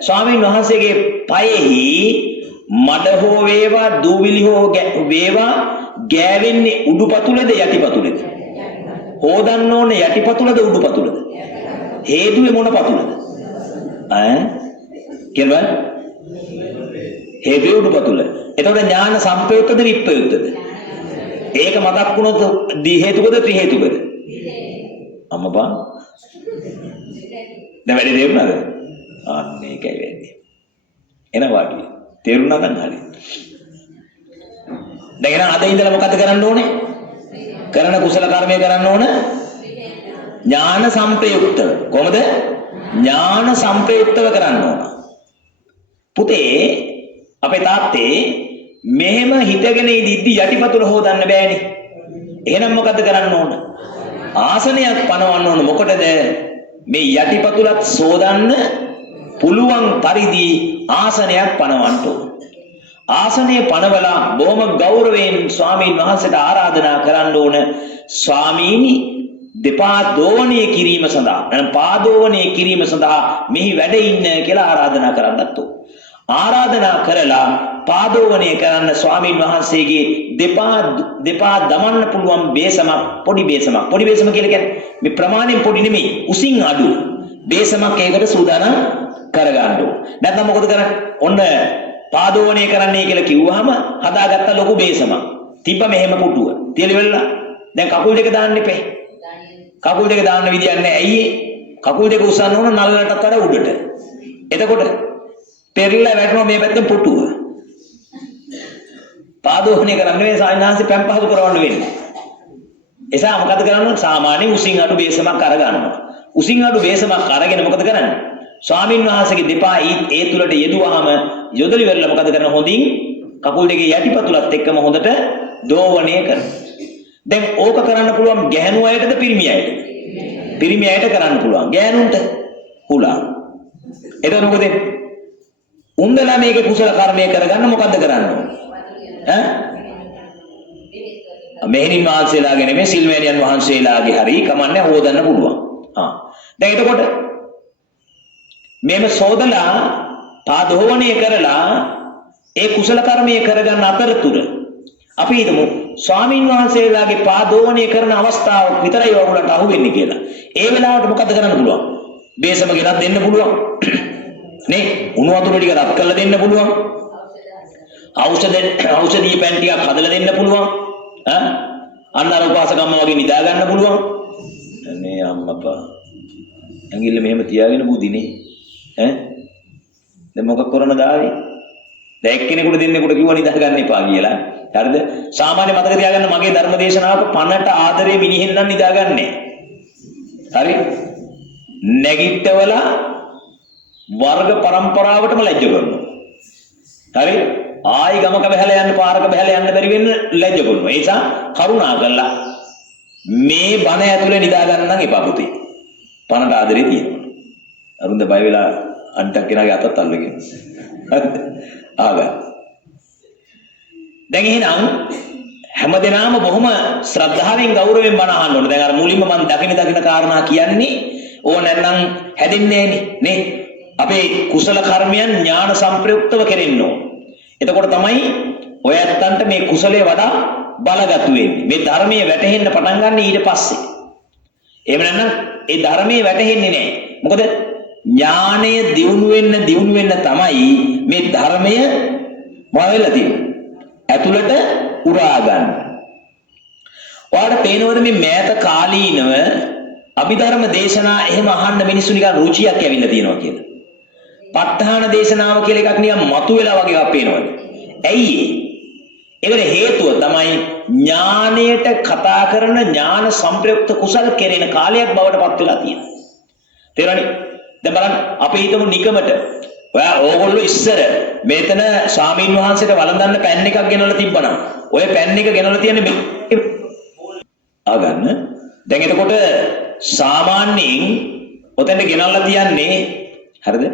ස්වාමීන් වහන්සේගේ පයෙහි මඩ හෝ වේවා දූවිලි හෝ වේවා ගෑවෙන්නේ උඩුපතුලද යටිපතුලද? හොදන්න ඕනේ යටිපතුලද උඩුපතුලද? හේතුවේ මොන පතුලද? කියනවා හේතුවේ උඩුපතුල. එතකොට ඥාන සම්ප්‍රයුක්තද විප්‍රයුක්තද? ඒක මතක් වුණොත් දී හේතුකද ත්‍රි හේතුකද? අම්මපා දැන් වැඩි දෙන්නාද? අන්න ඒකයි වෙන්නේ. එන වාඩි තේරුණා නම් හරි. දැන් එහෙනම් අද ඉඳලා මොකද කරන්න ඕනේ? කරන කුසල කර්මය කරන්න ඕන ඥාන සම්ප්‍රයුක්තව. කොහොමද? ඥාන සම්ප්‍රයුක්තව කරන්න ඕන. පුතේ අපේ තාත්තේ මෙහෙම හිතගෙන ඉඳිද්දි යටිපතුල හොදන්න බෑනේ. එහෙනම් මොකද කරන්න ඕන? ආසනයක් පනවන්න ඕන. මොකටද? මේ යටිපතුලත් සෝදන්න පුළුවන් පරිදි ආසනයක් පනවන්න ඕන. ආසනය පනවලා බොහොම ගෞරවයෙන් ස්වාමීන් වහන්සේට ආරාධනා කරන්න ඕන. ස්වාමීනි දෙපා දෝවණය කිරීම සඳහා නැත්නම් පාදෝවණය කිරීම සඳහා මෙහි වැඩ ඉන්න කියලා ආරාධනා කරන්නත් ඕන. ආරාධනා කරලා පාදෝවණය කරන්න ස්වාමීන් වහන්සේගේ දෙපා දමන්න පුළුවන් බේසමක් පොඩි බේසමක් කියලා කියන්නේ මේ ප්‍රමාණයෙන් පොඩි නෙමෙයි උසින් අඩු බේසමක් ඒකට සූදානම් කරගන්න ඕන. නැත්නම් මොකද කරන්නේ? ඔන්න පාදෝවණය කරන්නයි කියලා කිව්වහම හදාගත්ත ලොකු බේසමක්. තිබ්බ මෙහෙම පුටුව. තියලා වෙලා දැන් කකුල් දෙක දාන්න එපේ. කකුල් දෙක දාන්න විදියක් නැහැ. ඇයි ඒ? කකුල් දෙක උස්සන්න ඕන නළලටත් වඩා උඩට. එතකොට පෙරලා වැටෙනවා මේ පැත්තෙන් පුටුව. පාදෝවණය කරන්නේ සායනාංශේ පැම් පහසු කරවන්න වෙන්නේ. එසා මොකද කරන්නේ? සාමාන්‍ය උසින් අඩු බේසමක් අරගන්නවා. උසින් අඩු බේසමක් අරගෙන මොකද කරන්නේ? ස්වාමීන් වහන්සේගේ දෙපා ඒ තුලට යෙදුවාම යොදලි වෙරළ මොකද කරන හොඳින් කකුල් දෙකේ යටිපතුලත් එක්කම හොඳට දෝවණය කරනවා. දැන් ඕක කරන්න පුළුවන් ගැහණු අයටද පිරිමි අයටද? පිරිමි අයට කරන්න පුළුවන්. ගැහණුන්ට හුලා. එතකොට මොකද? උන්දලා මේකේ කුසල කර්මය කරගන්න මොකද්ද කරන්න ඕන? මෙහෙණින් වහන්සේලාගේ නෙමෙයි සිල්වැණියන් වහන්සේලාගේ හරි කමන්නේ හොදන්න පුළුවන්. දැන් එතකොට මේව සෝදලා පාදෝවණය කරලා ඒ කුසල කර්මය කරගන්න අතරතුර අපි හිතමු ස්වාමීන් වහන්සේලාගේ පාදෝවණය කරන අවස්ථාව විතරයි ඔයගොල්ලන්ට අහුවෙන්නේ කියලා. ඒ වෙලාවට මොකද කරන්න පුළුවන්? බේසම ගෙනත් දෙන්න පුළුවන්. නේ? උණු වතුර ටික රත් කරලා දෙන්න පුළුවන්. ඖෂධීය පැන් ටිකක් හදලා දෙන්න පුළුවන්. අන්න අර උපාසකම්ම වගේ නිදා ගන්න පුළුවන්. අනේ අම්මපා. ඇඟිල්ල මෙහෙම තියාගෙන බුදිනේ. දැන් මොකක් කරනද ආවේ? දැන් එක්කෙනෙකුට දෙන්නෙකුට කිව්වා නිදා ගන්න එපා කියලා. හරිද? සාමාන්‍ය මතක තියාගන්න මගේ ධර්ම දේශනාවක පණට ආදරේ මිනිහෙන් නම් නිදාගන්නේ. හරි? නැගිටවලා වර්ග પરම්පරාවටම ලැජ්ජ කරනවා. හරි? ආයි ගමක බහැලා යන්න පාරක බහැලා යන්න බැරි වෙන්න ලැජ්ජ කරනවා. ඒ නිසා කරුණා කරලා මේ බණ ඇතුලේ නිදා ගන්න නම් එපා පුතේ. පණට ආදරේ තියෙනවා. අරුන්ද බය වෙලා අන්ටක් කෙනාගේ අතත් අල්ලගෙන. හරිද? ආගා. දැන් එහෙනම් හැමදෙනාම බොහොම ශ්‍රද්ධාවෙන් ගෞරවයෙන් බණ අහන්න ඕනේ. දැන් අර මුලින්ම මම දකින කාරණා කියන්නේ ඕක නැත්නම් හැදෙන්නේ නේ. අපේ කුසල කර්මයන් ඥාන සංප්‍රයුක්තව කෙරෙන්න ඕන. එතකොට තමයි ඔය ඇත්තන්ට මේ කුසලයේ වඩා බලගතු වෙන්නේ. මේ ධර්මයේ වැටහෙන්න පටන් ගන්න ඊට පස්සේ. එහෙම නැත්නම් ඒ ධර්මයේ වැටහෙන්නේ නැහැ. මොකද ඥානය දියුණු වෙන්න තමයි මේ ධර්මය මොවෙලා තියෙන්නේ. ඇතුළට උරා ගන්න. ඔයාලට පේනවද මේ මෑත කාලීනව අභිධර්ම දේශනා එහෙම අහන්න මිනිස්සු නිකන් රුචියක් ඇවිල්ලා තියෙනවා කියලා. ප ဋ ාහන දේශනාව කියලා එකක් නිකන් මතුවෙලා වගේ එකක් පේනවද? ඇයි ඒකට හේතුව තමයි ඥාණයට කතා කරන ඥාන සංප්‍රයුක්ත කුසල කෙරෙන කාලයක් බවට පත් වෙලා තියෙනවා. තේරෙනවද? දැන් බලන්න අපි හිතමු නිකමට ඔයා ඕගොල්ලෝ ඉස්සර මෙතන ස්වාමීන් වහන්සේට වළඳන්න පෑන් එකක් ගෙනල්ලා තිබ්බනම් ඔය පෑන් එක ගෙනල්ලා තියන්නේ මේ ආගන්න. දැන් එතකොට සාමාන්‍යයෙන් ඔතෙන්ට ගෙනල්ලා තියන්නේ හරිද?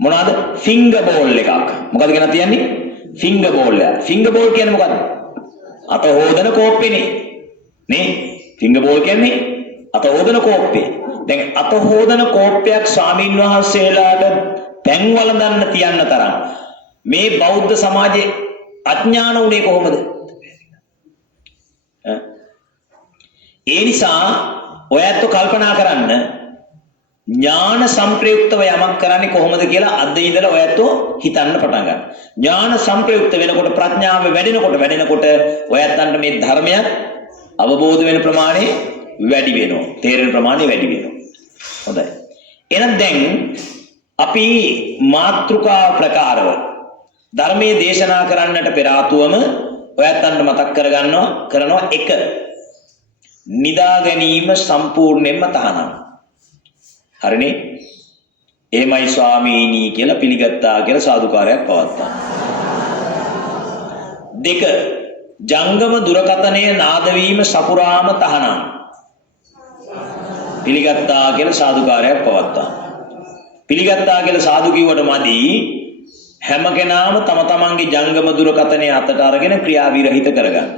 මොනවාද? ෆින්ගර් බෝල් එකක්. මොකද ගෙනල්ලා තියන්නේ? ෆින්ගර් බෝල් එක. ෆින්ගර් බෝල් කියන්නේ මොකද්ද? අත හොදන කෝප්පේනේ. නේ? ෆින්ගර් බෝල් කියන්නේ අත හොදන කෝප්පේ. දැන් අත හොදන කෝප්පයක් ස්වාමීන් වහන්සේලාට පැන් වළඳන්න තියන්න තරම් මේ බෞද්ධ සමාජයේ අඥාන උනේ කොහොමද? ඒ නිසා ඔයත් කල්පනා කරන්න ඥාන සංප්‍රයුක්තව යමක් කරන්නේ කොහොමද කියලා අද ඉඳලා ඔයත් හිතන්න පටන් ගන්න. ඥාන සංප්‍රයුක්ත වෙනකොට ප්‍රඥාව වැඩෙනකොට ඔයත්න්ට මේ ධර්මයක් අවබෝධ වෙන ප්‍රමාණය වැඩි වෙනවා. තේරෙන ප්‍රමාණය වැඩි වෙනවා. හොඳයි. එහෙනම් දැන් අපි මාත්‍රිකා ප්‍රකාරව ධර්මයේ දේශනා කරන්නට පෙර ආතුවම ඔයත්න්ට මතක් කරනවා එක නිදා ගැනීම සම්පූර්ණයෙන්ම තහනම්. හරිනේ? එහෙමයි ස්වාමීනි කියලා පිළිගත්තා කියලා සාදුකාරයක් පවත්තා. දෙක ජංගම දුරකථනයේ නාද වීම සපුරාම තහනම්. පිළිගත්තා කියලා සාදුකාරයක් පවත්තා. පිළිගත්තා කියලා සාදු කිව්වට මදි. හැම කෙනාම තම තමන්ගේ ජංගම දුරකථනයේ අතට අරගෙන ක්‍රියාවිරහිත කරගන්න.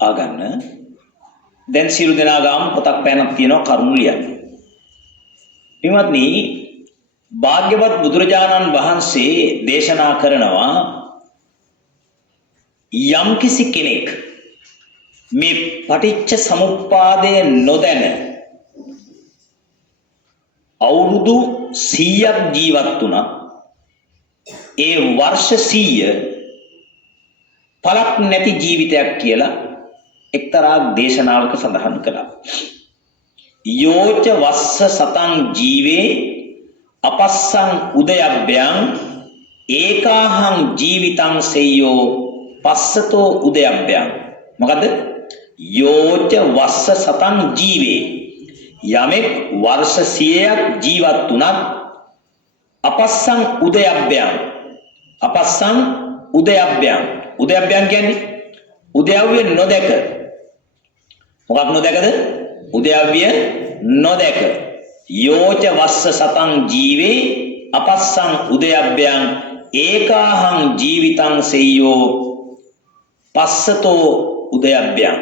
ආගන්න. දැන් සියලු දෙනා ගාම පොතක් පෑනක් තියෙනවා කරුණු ලියන්න. පින්වත්නි, භාග්‍යවත් බුදුරජාණන් වහන්සේ දේශනා කරනවා යම්කිසි කෙනෙක් මේ පටිච්ච සමුප්පාදය නොදැන අවුරුදු 100ක් ජීවත් වුණා. ඒ වර්ෂ 100 පළක් නැති ජීවිතයක් කියලා එක්තරා දේශනාවක සඳහන් කළා. යෝච වස්ස සතං ජීවේ අපස්සං උදයබ්බයං ඒකාහං ජීවිතං සෙය්‍යෝ පස්සතෝ උදයබ්බයං. මොකද? යෝච වස්ස සතං ජීවේ යමෙක් වර්ෂ 100ක් ජීවත් වුණත් අපස්සං උදයබ්බයං. අපස්සං උදයබ්බයං. උදයබ්බයං කියන්නේ උදයව්‍ය නොදැක. මොකක් නොදැකද? උදයව්‍ය නොදැක. යෝච වස්ස සතං ජීවේ අපස්සං උදයබ්බයං ඒකාහං ජීවිතං සෙය්‍යෝ පස්සතෝ උදයබ්බයං.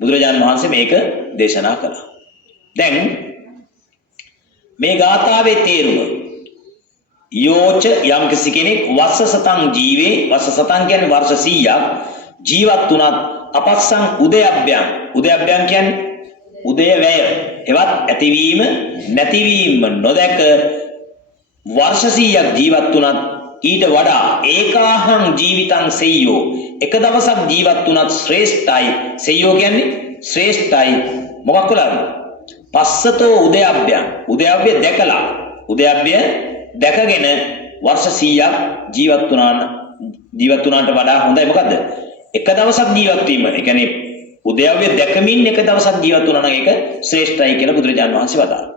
බුදුරජාණන් වහන්සේ මේක දේශනා කළා. දැන් මේ ගාථාවේ තේරුම යෝච යම් කිසි කෙනෙක් වස්ස සතං ජීවේ, වස්ස සතං කියන්නේ වර්ෂ 100ක් ජීවත් වුණත් අපස්සං උදයබ්බයං. උදයබ්බයං කියන්නේ උදය වැය. එවත් ඇතිවීම නැතිවීම නොදැක වර්ෂ 100ක් ජීවත් වුණත් ඊට වඩා ඒකාහං ජීවිතං සෙය්‍යෝ එක දවසක් ජීවත් වුණත් ශ්‍රේෂ්ඨයි. සෙය්‍යෝ කියන්නේ ශ්‍රේෂ්ඨයි. මොකක් කළාද? පස්සතෝ උදයබ්බයං. උදයබ්බය දැකලා. උදයබ්බය දැකගෙන වර්ෂ 100ක් ජීවත් වුණාට වඩා හොඳයි. මොකද්ද? එක දවසක් ජීවත් වීම. ඒ කියන්නේ උදයව්‍ය දැකමින් එක දවසක් ජීවත් වුණා නම් ඒක ශ්‍රේෂ්ඨයි කියලා බුදුරජාණන් වහන්සේ වදාළා.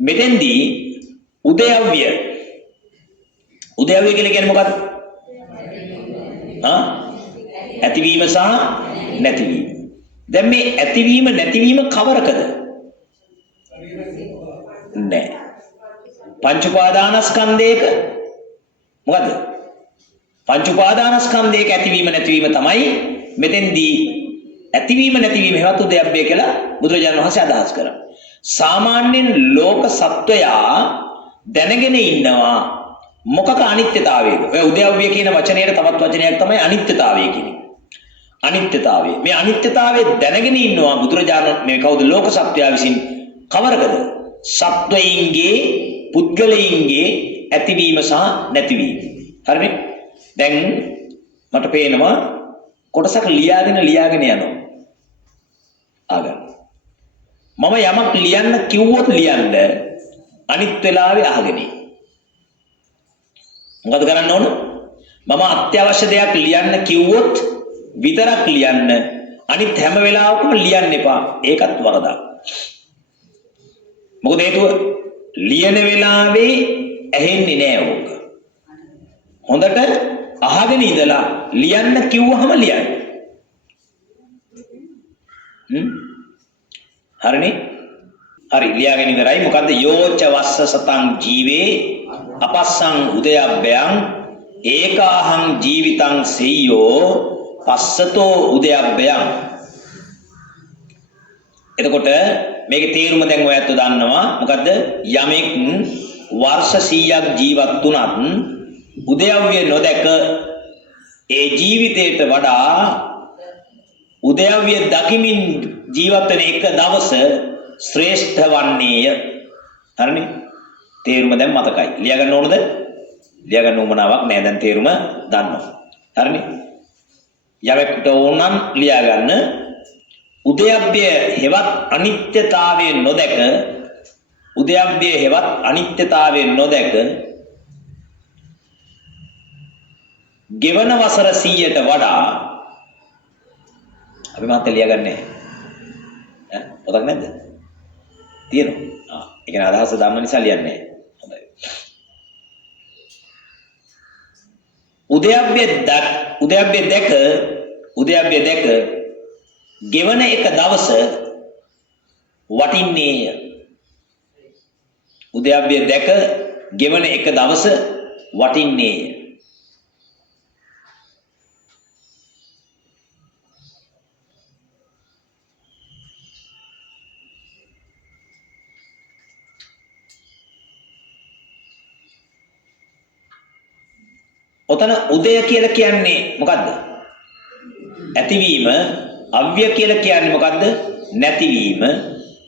මෙතෙන්දී උදයව්‍ය කියලා කියන්නේ මොකක්ද? ඇතිවීම සහ නැතිවීම. දැන් මේ ඇතිවීම නැතිවීම කවරකද? නැහැ. පංච උපාදානස්කන්ධයක මොකද්ද? පංච උපාදානස්කන්ධයක ඇතිවීම නැතිවීම තමයි මෙතෙන්දී ඇතිවීම නැතිවීම හේවත් උදයබ්බය කියලා බුදුරජාණන් වහන්සේ අදහස් කරා. සාමාන්‍යයෙන් ලෝක සත්වයා දැනගෙන ඉන්නවා මොකක අනිත්‍යතාවයද? ඔය උදයබ්බය කියන වචනයේ තවත් වචනයක් තමයි අනිත්‍යතාවය කියන්නේ. අනිත්‍යතාවය. මේ අනිත්‍යතාවය දැනගෙන ඉන්නවා බුදුරජාණන් මේ කවුද ලෝක සත්වයා විසින් කවරකද? සත්වයින්ගේ පුද්ගලයින්ගේ ඇතිවීම සහ නැතිවීම. හරිනේ? දැන් මට පේනවා කොටසක් ලියාගෙන යනවා. ආගන්න. මම යමක් ලියන්න කිව්වොත් ලියන්න අනිත් වෙලාවේ අහගෙන. මොකද කරන්න ඕන? මම අත්‍යවශ්‍ය දෙයක් ලියන්න කිව්වොත් විතරක් ලියන්න අනිත් හැම වෙලාවකම ලියන්න එපා. ඒකත් වරදක්. මොකද හේතුව ලියන වෙලාවේ ඇහෙන්නේ නෑ ඕක. හොඳට අහගෙන ඉඳලා ලියන්න කිව්වහම ලියන්න. හරිනේ? හරි ලියාගෙන ඉවරයි. මොකද්ද? යෝච වස්ස සතං ජීවේ අපස්සං උදයබ්බයං ඒකාහං ජීවිතං සෙය්‍යෝ පස්සතෝ උදයබ්බයං. එතකොට මේකේ තේරුම දැන් ඔයත් දන්නවා. මොකද්ද? යමෙක් වර්ෂ 100ක් ජීවත් වුණත් උදයව්‍ය නොදැක ඒ ජීවිතයට වඩා උදයව්‍ය දකිමින් ජීවත් වෙන එක දවස ශ්‍රේෂ්ඨ වන්නේය. හරිනේ? තේරුම දැන් මතකයි. ලියා ගන්න ඕනද? ලියා ගන්න උවමනාවක් නෑ. දැන් තේරුම දන්නවා. හරිනේ? යමෙක්ට ඕනම් ලියා ගන්න. උදයබ්බය හෙවත් අනිත්‍යතාවය නොදැක උදයබ්බය හෙවත් අනිත්‍යතාවය නොදැක ගෙවන වසර 100ට වඩා අපි මාත් ලියා ගන්නෑ. ඈ පොතක් නැද්ද? තියෙනවා. ඒ කියන්නේ අදහස ධම්ම නිසා ලියන්නේ නැහැ. හොඳයි. උදයබ්බය දැක ගෙවන එක දවස වටින්නේය. උදයබ්බය දැක ගෙවන එක දවස වටින්නේය. ඔතන උදය කියලා කියන්නේ මොකද්ද? ඇතිවීම. අව්‍ය කියලා කියන්නේ මොකද්ද? නැතිවීම.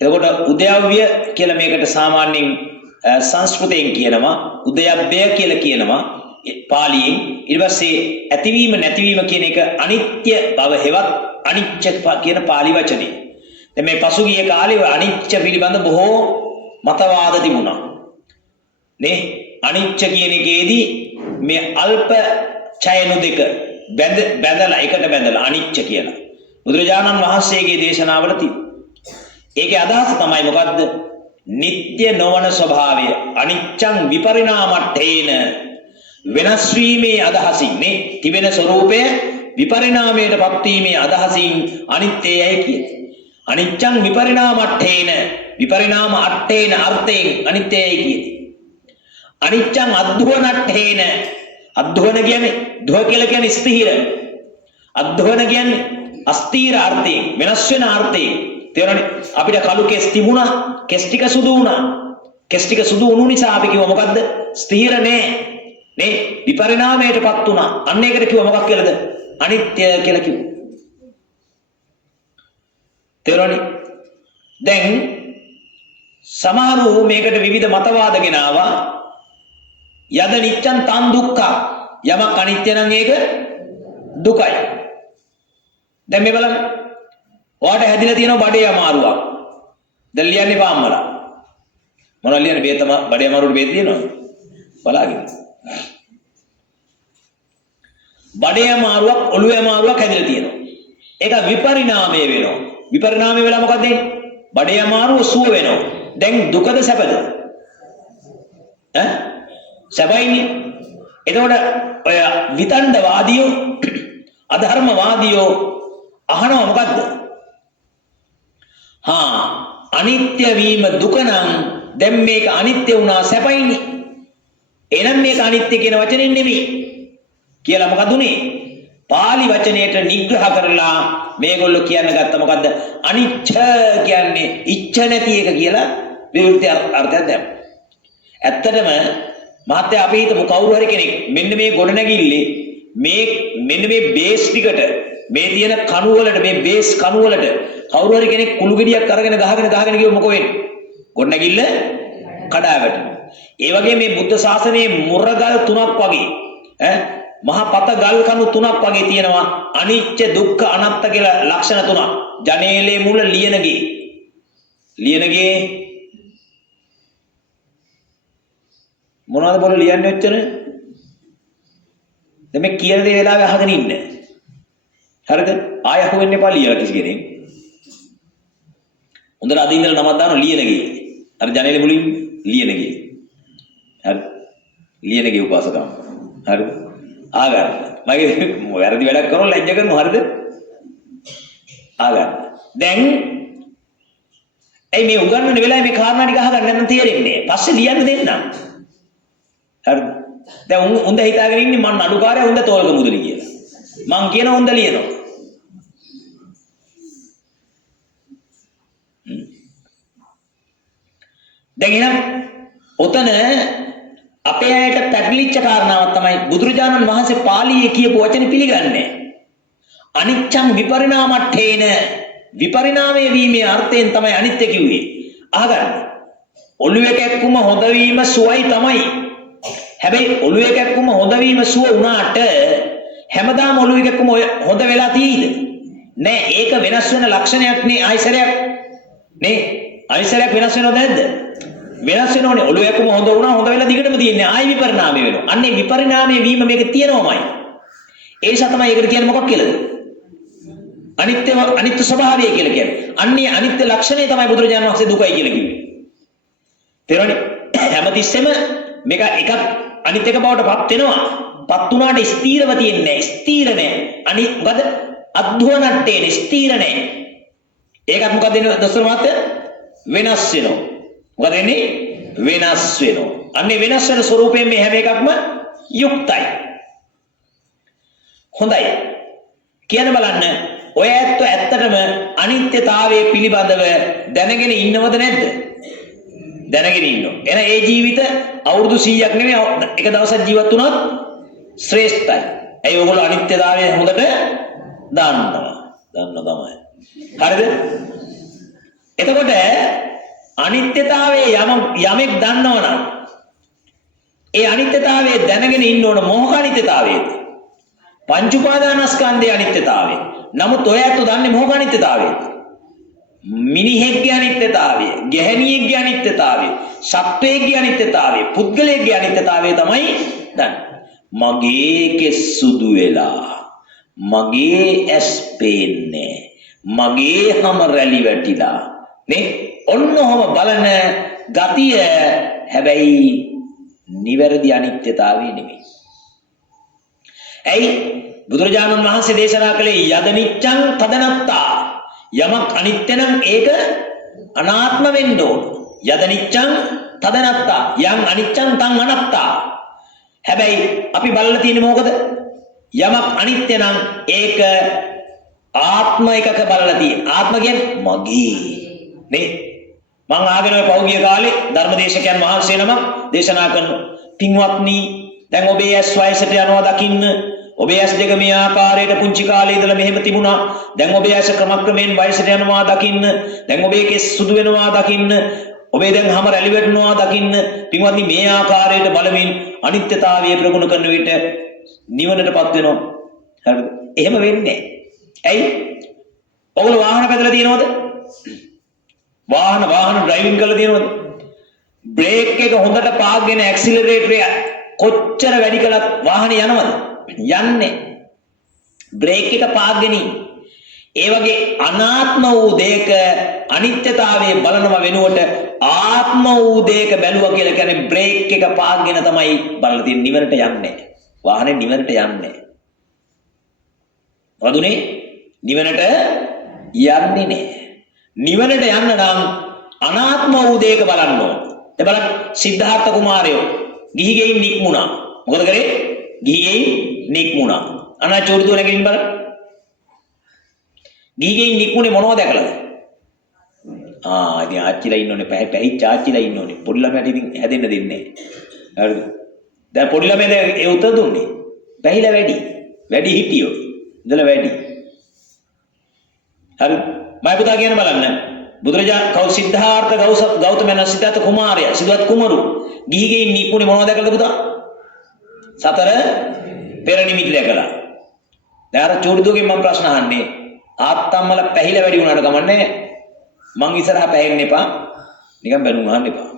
එතකොට උදයව්‍ය කියලා මේකට සාමාන්‍යයෙන් සංස්කෘතයෙන් කියනවා උදයබ්බය කියලා කියනවා පාලියෙන්. ඊට පස්සේ ඇතිවීම නැතිවීම කියන එක අනිත්‍ය බව හෙවත් අනිච්ච කියන පාලි වචනේ. දැන් මේ පසුගිය කාලේ අනිච්ච පිළිබඳ බොහෝ මතවාද තිබුණා. නේ? අනිච්ච කියන එකේදී මේ අල්ප ඡයන දෙක බැඳලා එකට බැඳලා අනිච්ච කියලා බුදුරජාණන් වහන්සේගේ දේශනාවල තිබෙනවා. ඒකේ අදහස තමයි මොකද්ද? නিত্য නොවන ස්වභාවය අනිච්ඡං විපරිණාමට්ඨේන වෙනස් වීමේ අදහසින් මේ තිබෙන ස්වરૂපය විපරිණාමයටපත් වීමේ අදහසින් අනිත්‍යයයි කියන්නේ. අනිච්ඡං විපරිණාමට්ඨේන විපරිණාම අට්ඨේන අර්ථයෙන් අනිත්‍යයයි කියන්නේ. අනිච්ඡං අද්ධවනට්ඨේන අද්ධවන කියන්නේ ධව කියලා කියන්නේ ස්ථිර. අද්ධවන කියන්නේ අස්ථීර අර්ථයෙන් වෙනස් වෙන අර්ථයෙන්. තේරෙනවනේ? අපිට කළු කෙස් තිබුණා, කෙස් ටික සුදු වුණා. කෙස් ටික සුදු වුණු නිසා අපි කිව්වා මොකද්ද? ස්ථිර නෑ. නේ? විපරිණාමයටපත් වුණා. අන්න ඒකට කිව්වා මොකක් කියලාද? අනිත්‍ය කියලා කිව්වා. තේරෙනවනේ? දැන් සමහරු මේකට විවිධ මතවාද ගෙනාවා. යද නිච්ඡං තං දුක්ඛ. යමක් අනිත්‍ය නම් ඒක දුකයි. දැන් මේ බලන්න. ඔයාට හැදිලා තියෙන බඩේ අමාරුවක්. දැන් ලියන්න එපා අම්මලා. මොනවද ලියන්නේ? බේත බඩේ අමාරුවට බේත දෙනවද? බලාගෙන. බඩේ අමාරුවක්, ඔළුවේ අමාරුවක් හැදිලා තියෙනවා. ඒක විපරිණාමය වෙනවා. විපරිණාමය වෙලා මොකක්ද වෙන්නේ? බඩේ අමාරුව සුව වෙනවා. දැන් දුකද සැපද? ඈ? සැපයිනේ. එතකොට ඔය විතණ්ඩවාදියෝ අධර්මවාදියෝ අහනවා මොකද්ද? අනිත්‍ය වීම දුක නම් දැන් මේක අනිත්‍ය වුණා සැපයිනේ. එහෙනම් මේක අනිත්‍ය කියන වචනෙන් නෙමෙයි. කියලා මොකද උනේ? පාලි වචනයට නිග්‍රහ කරලා මේගොල්ලෝ කියන්න ගත්ත මොකද්ද? අනිච්ච කියන්නේ ඉච්ඡ නැති එක කියලා විරුද්ධ අර්ථයක් දැම්මා. ඇත්තටම මහත්තයා අපි හිතමු කවුරු හරි කෙනෙක් මෙන්න මේ ගොඩනැගිල්ලේ මෙන්න මේ බේස් ටිකට මේ තියෙන කණු වලට මේ බේස් කණු වලට කවුරු හරි කෙනෙක් කුළු ගෙඩියක් අරගෙන ගහගෙන ගියොත් මොකෝ වෙන්නේ? ගොඩනැගිල්ල කඩා වැටෙනවා. ඒ වගේ මේ බුද්ධ ශාසනයේ මුරගල් තුනක් වගේ මහා පත ගල් කණු තුනක් වගේ තියෙනවා අනිච්ච දුක්ඛ අනාත්ත කියලා ලක්ෂණ තුනක්. ජනේලේ මුල ලියනගේ මොනවද බල ලියන්නේ ඔච්චර? දැන් මේ කියන දේ වෙලාවෙ අහගෙන ඉන්න. හරිද? ආය අහුවෙන්න එපා ලියලා කිසි කෙනෙක්. හොඳට අද ඉඳලා නමක් දානවා ලියනගේ. අර ජනේලේ මුලින් ලියනගේ. හරි. ලියනගේ උපාසකම්. හරිද? ආගන්න. මගේ වැරදි වැඩක් කරොත් ලැජ්ජ කරනවා හරිද? ආගන්න. දැන් මේ උගන්වන වෙලාවේ මේ කාරණා ටික අහගන්න නැත්නම් තේරෙන්නේ නැහැ. පස්සේ ලියන්න දෙන්නම්. හරිද? දැන් උන්ද හිතාගෙන ඉන්නේ මම නඩුකාරයා උන්ද තෝල්ක මුදලි කියලා. මං කියන උන්ද ලියනවා. දැන් එහෙනම් ඔතන අපේ ඇයට පැටලිච්ච කාරණාවක් තමයි බුදුරජාණන් වහන්සේ පාළියේ කියපු වචන පිළිගන්නේ. අනිච්ඡං විපරිණාමට්ඨේන විපරිණාමයේ වීමේ අර්ථයෙන් තමයි අනිත්‍ය කිව්වේ. අහගන්න. ඔළුවේ කැක්කුම හොඳ වීම සුවයි තමයි. හැබැයි ඔළුවේ කැක්කුම හොඳ වීම සුව වුණාට හැමදාම ඔළුවේ කැක්කුම හොඳ වෙලා තියෙයිද? නෑ ඒක වෙනස් වෙන ලක්ෂණයක් නේ ආයිසරයක් නේ ආයිසරයක් වෙනස් වෙනවද නැද්ද? වෙනස් වෙනෝනේ ඔළුවේ කැක්කුම හොඳ වුණා හොඳ වෙලා දිගටම තියෙන්නේ ආයි විපරිණාමය වෙනවා. අන්නේ විපරිණාමයේ වීම මේක තියෙනවමයි. ඒ නිසා තමයි ඒකට කියන්නේ මොකක් කියලාද? අනිත්‍ය ස්වභාවය කියලා කියන්නේ. අන්නේ අනිත්‍ය ලක්ෂණය තමයි බුදුරජාණන් වහන්සේ දුකයි කියලා කිව්වේ. තේරුණානේ? හැමතිස්සෙම මේක එකක් අනිත් එක බවට පත් වෙනවා. පත් වුණාට ස්ථීරව තියෙන්නේ නැහැ. ස්ථීර නැහැ. අනිත් මොකද? අද්භවනට්ටේ ස්ථීර නැහැ. ඒකත් මොකද වෙන්නේ දොස්තර මහත්තයා? වෙනස් වෙනවා. මොකද වෙන්නේ? වෙනස් වෙනවා. අන්නේ වෙනස් වෙන ස්වරූපයෙන් මේ හැම එකක්ම යුක්තයි. හොඳයි. කියන්න බලන්න ඔය ඇත්තටම අනිත්‍යතාවයේ පිළිබඳව දැනගෙන ඉන්නවද නැද්ද? දැනගෙන ඉන්නවා. එහෙනම් ඒ ජීවිත අවුරුදු 100ක් නෙමෙයි එක දවසක් ජීවත් වුණොත් ශ්‍රේෂ්ඨයි. ඒ ඔයගොල්ලෝ අනිත්‍යතාවය හොඳට දන්නවා. තමයි. හරිද? එතකොට අනිත්‍යතාවයේ යමෙක් දන්නවනම් ඒ අනිත්‍යතාවයේ දැනගෙන ඉන්න ඕන මොහොක අනිත්‍යතාවයේද? පංච උපාදානස්කන්ධයේ අනිත්‍යතාවය. නමුත් ඔය ඇත්ත දන්නේ මොහොක අනිත්‍යතාවයේද? මිනිහෙක්ගේ අනිත්‍යතාවය, ගැහණියෙක්ගේ අනිත්‍යතාවය, සත්වයේගේ අනිත්‍යතාවය, පුද්ගලයෙක්ගේ අනිත්‍යතාවය තමයි දන්නේ. මගේ කෙස් සුදු වෙලා, මගේ ඇස් පේන්නේ, මගේ හැම රැලි වැටිලා නේ ඔන්නෝම බලන ගතිය හැබැයි නිවැරදි අනිත්‍යතාවය නෙමෙයි. ඇයි බුදුරජාණන් වහන්සේ දේශනා කළේ යදනිච්ඡං තදනත්තා යමක් අනිත්‍ය නම් ඒක අනාත්ම වෙන්න ඕන. යදනිච්ඡං තදනත්තා යං අනිච්ඡං තං අනත්තා. හැබැයි අපි බලලා තියෙන්නේ මොකද? යමක් අනිත්‍ය නම් ඒක ආත්ම එකක බලලා තියෙන්නේ. ආත්ම කියන්නේ මගේ නේ. මං ආගෙන ඔය පෞගිය කාලේ ධර්මදේශකයන් වහන්සේ නමක් දේශනා කරනවා. පින්වත්නි දැන් ඔබේ ඇස් වයසට යනවා දකින්න. ඔබේ ඇස් දෙක මේ ආකාරයට පුංචි කාලේ ඉඳලා මෙහෙම තිබුණා. දැන් ඔබේ ඇස් ක්‍රමක්‍රමයෙන් වයසට යනවා දකින්න. දැන් ඔබේ කෙස් සුදු වෙනවා දකින්න. ඔබේ දැන් හැම රැලි වැටෙනවා දකින්න. පින්වත්නි මේ ආකාරයට බලමින් අනිත්‍යතාවය ප්‍රගුණ කරන විට නිවනටපත් වෙනවා. හරිද? එහෙම වෙන්නේ නැහැ. ඇයි? ඔයගොල්ලෝ වාහන පැදලා තියෙනවද? වාහන ඩ්‍රයිවිං කරලා තියෙනවද? බ්‍රේක් එක හොඳට පාගගෙන ඇක්සිලරේටර් එක කොච්චර වැඩි කළත් වාහනේ යනවද? යන්නේ. බ්‍රේක් එක පාගගෙන. ඒ වගේ අනාත්ම වූ දෙයක අනිත්‍යතාවයේ බලනව වෙනුවට ආත්ම වූ දෙයක බැලුවා කියලා කියන්නේ බ්‍රේක් එක පාගගෙන තමයි බලලා තියෙන්නේ. නිවනට යන්නේ. වාහනේ නිවනට යන්නේ. වදුනේ නිවනට යන්නේ නැහැ. නිවනට යන්න නම් අනාත්ම වූ දෙයක බලන්න ඕන. ඒ බලන්න සිද්ධාර්ථ කුමාරයෝ ගිහි ගෙයින් නික්මුණා. මොකද කරේ? ගිහි ගෙයින් නික්මුණා. අනා චෝරිදුව නැගින්න බලන්න. ගිහිගෙන් නික්මුනේ මොනවද දැකලාද? ඉතින් ආච්චිලා ඉන්නෝනේ පැහිච්ච ආච්චිලා ඉන්නෝනේ. පොඩි ළමයට ඉතින් හැදෙන්න දෙන්නේ නැහැ. හරිද? දැන් පොඩි ළමයා දැන් ඒ උත්තර දුන්නේ. පැහිලා වැඩි හිටියෝ. ඉඳලා වැඩි. හරි. මම පුතා කියන බලන්න. බුදුරජාණන් සිද්ධාර්ථ ගෞතමයන් සිද්ධාර්ථ කුමාරයා සිද්ධාර්ථ කුමරු ගිහිගෙන් නික්මුනේ මොනවද දැකලාද පුතා? සතර පෙර නිමිති දැකලා. දැන් අර චෝරිදුවගෙන් මම ප්‍රශ්න අහන්නේ ආත්තම්මල පැහිලා වැඩි වුණාට කමන්නේ මං ඉස්සරහා පැහෙන්න එපා. නිකන් බැනුම් අහන්න එපා.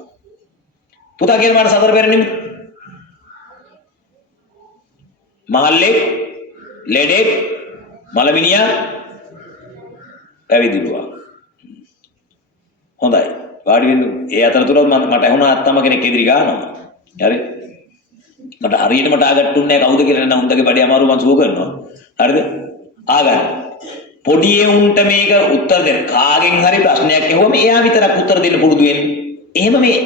පුතා කියන මාට සතර පෙර නිමිති. මහල්ලේ ලෙඩේ මලමිනියා පැවිදිුවා. හොඳයි. වාඩි වෙන්න. ඒ අතරතුරත් මට ඇහුණා අත්තම්ම කෙනෙක් එදිරි ගන්නවා. හරි. මට හරියටම ටාගට් උන්නේ නැහැ කවුද කියලා නෑ උන්දගේ බඩේ අමාරු මං සුව කරනවා. හරිද? ආගන්න. පොඩි උන්ට මේක උත්තර දෙන්න. කාගෙන් හරි ප්‍රශ්නයක් ඇහුවම එයා විතරක් උත්තර දෙන්න පුරුදු වෙන්න. එහෙම මේ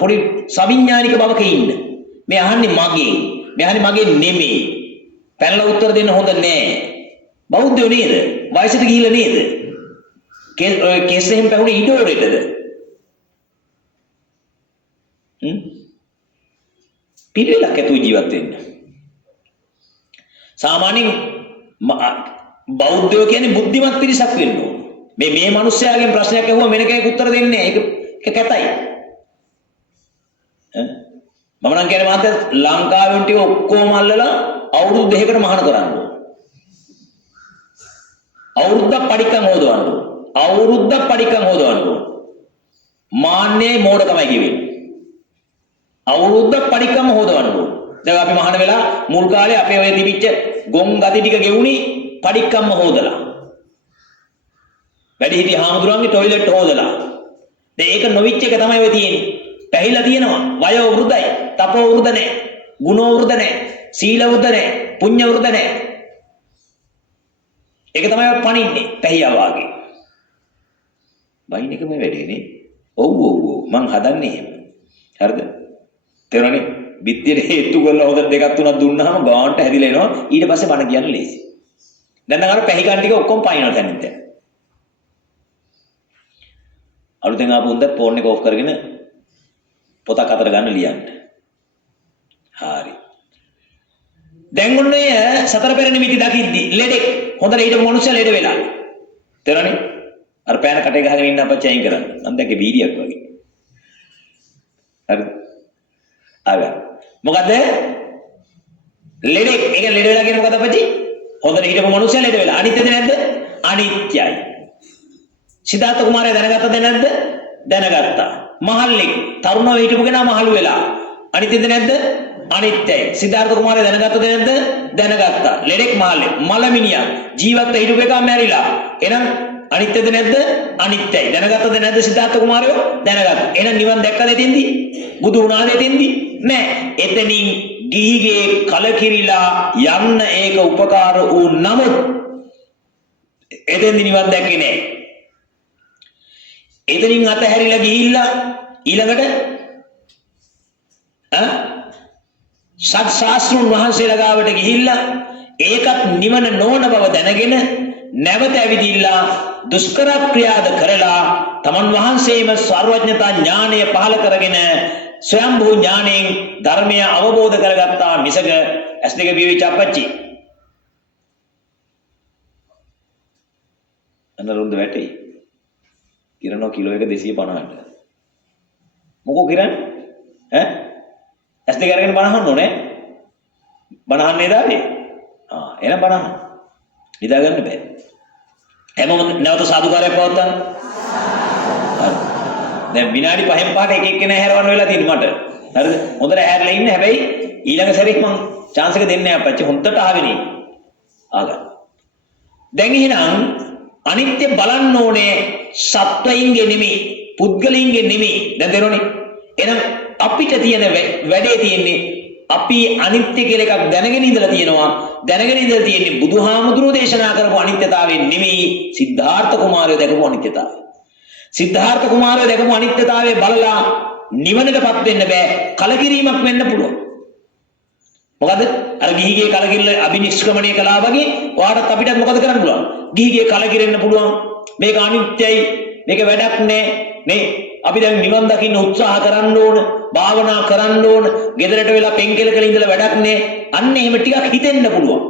පොඩි සවිඥානික බවක ඉන්න. මේ අහන්නේ මගේ. මේ අහන්නේ මගේ නෙමෙයි. පැනලා උත්තර දෙන්න හොඳ නෑ. බෞද්ධයෝ නේද? වයසට ගිහිල්ලා නේද? කෙස් එහෙම පැහුනේ ඊඩෝරේටද? පිළිවෙලක් ඇතුව ජීවත් වෙන්න. සාමාන්‍යයෙන් බෞද්ධයෝ කියන්නේ බුද්ධිමත් පිරිසක් වෙන්න ඕන. මේ මිනිස්සයාගෙන් ප්‍රශ්නයක් අහුවම වෙන කෙනෙක් උත්තර දෙන්නේ නැහැ. ඒක කැතයි. මම නම් කියන්නේ මහත්තයා ලංකාවෙන් ටික ඔක්කොම අල්ලලා අවුරුදු 2කට මහාන කරන්න ඕන. අවුරුද්දක් පඩිකම් හොදවන්න ඕන. අවුරුද්දක් පඩිකම් හොදවන්න ඕන. මාන්නේ මෝඩකමයි කියෙන්නේ. අවුරුද්දක් පඩිකම් හොදවන්න ඕන. දැන් අපි මහාන වෙලා මුල් කාලේ අපේ ඔය තිබිච්ච ගොන් ගති ටික ගෙවුනි පඩිකම්ම හොදලා. වැඩි හිටි හාමුදුරන්ගේ টয়ලට් හොදලා. දැන් ඒක නොවිච් එක තමයි ඔය තියෙන්නේ. පැහිලා තියෙනවා. වයෝ වෘදයි, තපෝ වෘද නැහැ, ගුණෝ වෘද නැහැ, සීල වෘද නැහැ, පුඤ්ඤ වෘද නැහැ. ඒක තමයි පණින්නේ පැහියා වාගේ. වයින් එකම වැඩේනේ. ඔව් මං හදන්නේ එහෙම. හරිද? තේරුණානේ? බිත්තියට හේතු කරලා හොද දෙකක් තුනක් දුන්නාම ගාන්ට හැදිලා එනවා. ඊට පස්සේ බණ කියන්න ලේසි. දැන් අර පැහි කන් ටික ඔක්කොම පයින්නවා දැන් ඉතින්. අලුතෙන් ආපු උන්ද ෆෝන් එක ඔෆ් කරගෙන පොතක් අතට ගන්න ලියන්න. හරි. දැන් ඔන්නේ සතර පෙර නිමිති දකිද්දි ලෙඩෙක් හොඳට හිටපු මනුස්සයා ලෙඩ වෙලා. තේරෙනවනේ? අර පෑන කටේ ගහගෙන ඉන්න අපච්චි අයින් කරන්න. මම දැක්කේ වීඩියක් වගේ. හරිද? ආවා. මොකද ලෙඩෙක් ඒක ලෙඩ වෙලා කියන්නේ මොකද අපච්චි? හොඳට හිටපු මනුස්සයා ලෙඩ වෙලා. අනිත්‍යද නැද්ද? අනිත්‍යයි. සිද්ධාර්ථ කුමාරයා දැනගත්තද නැද්ද? දැනගත්තා. මහල්ලෙක් තරුණව හිටපු කෙනා මහලු වෙලා. අනිත්‍යද නැද්ද? අනිත්‍යයි. සිද්ධාර්ථ කුමාරයා දැනගත්තද නැද්ද? දැනගත්තා. ලෙඩෙක් මහල්ලෙක් මලමිනියා ජීවත් හිටපු එකා මැරිලා. එහෙනම් අනිත්‍යද නැද්ද? අනිත්‍යයි. දැනගත්තද නැද්ද සිද්ධාර්ථ කුමාරයෝ? දැනගත්තා. එහෙනම් නිවන් දැක්කද එතෙන්දී? බුදු වුණාද එතෙන්දී? නෑ. එතනින් ගිහිගේ කලකිරිලා යන්න ඒක උපකාර වූ නමුත් එතෙන්දී නිවන් දැක්කේ නෑ. එතනින් අතහැරිලා ගිහිල්ලා ඊළඟට සත් ශාස්ත්‍රුන් වහන්සේලා ගාවට ගිහිල්ලා ඒකත් නිවන නොවන බව දැනගෙන නැවත ඇවිදිලා දුෂ්කර ක්‍රියාද කරලා තමන් වහන්සේම සර්වඥතා ඥානය පහළ කරගෙන ස්වයම්භූ ඥාණයෙන් ධර්මය අවබෝධ කරගත්තා මිසක ඇස් දෙක බිවිච්ච අපච්චි අනරුන්ද වැටේ කිරණෝ කිලෝ එක 250ට මොකෝ කිරණ ඇස් දෙක අරගෙන බනහන්න ඕනේ බනහන්නේ දාවේ එහෙනම් බනහන්න නිදා ගන්න බෑ හැමෝම නැවත සාදුකාරයක් පවත්වන්න දැන් විනාඩි 5න් පාට එක එක්කෙනා හැරවන්න වෙලා තියෙන මට හරිද හොඳට හැරලා ඉන්න හැබැයි ඊළඟ සැරේක් මං chance එක දෙන්නේ නැහැ අපච්චි හොඳට අහගෙන ඉන්න ආගන්න දැන් එහෙනම් අනිත්‍ය බලන්න ඕනේ සත්වයින්ගේ නෙමෙයි පුද්ගලයින්ගේ නෙමෙයි දැන් තේරෙනවනේ එහෙනම් අපිට තියෙන වැඩේ තියෙන්නේ අපි අනිත්‍ය කියලා එකක් දැනගෙන ඉඳලා තියෙනවා දැනගෙන ඉඳලා තියෙන්නේ බුදුහාමුදුරුවෝ දේශනා කරපු අනිත්‍යතාවය නෙමෙයි සිද්ධාර්ථ කුමාරයෝ දැකපු අනිත්‍යතාවය සිද්ධාර්ථ කුමාරයෝ දැකපු අනිත්‍යතාවය බලලා නිවනටපත් වෙන්න බෑ කලකිරීමක් වෙන්න පුළුවන් මොකද අර ගිහිගේ කලකිරල අභිනිෂ්ක්‍රමණය කළා වගේ ඔයාලට අපිටත් මොකද කරන්න පුළුවන්? ගිහිගේ කලකිරෙන්න පුළුවන්. මේක අනිත්‍යයි. මේක වැඩක් නෑ. නේ අපි දැන් නිවන් දකින්න උත්සාහ කරන්න ඕන. භාවනා කරන්න ඕන. ගෙදරට වෙලා පෙන්කෙලකල ඉඳලා වැඩක් නෑ. අන්න එහෙම ටිකක් හිතෙන්න පුළුවන්.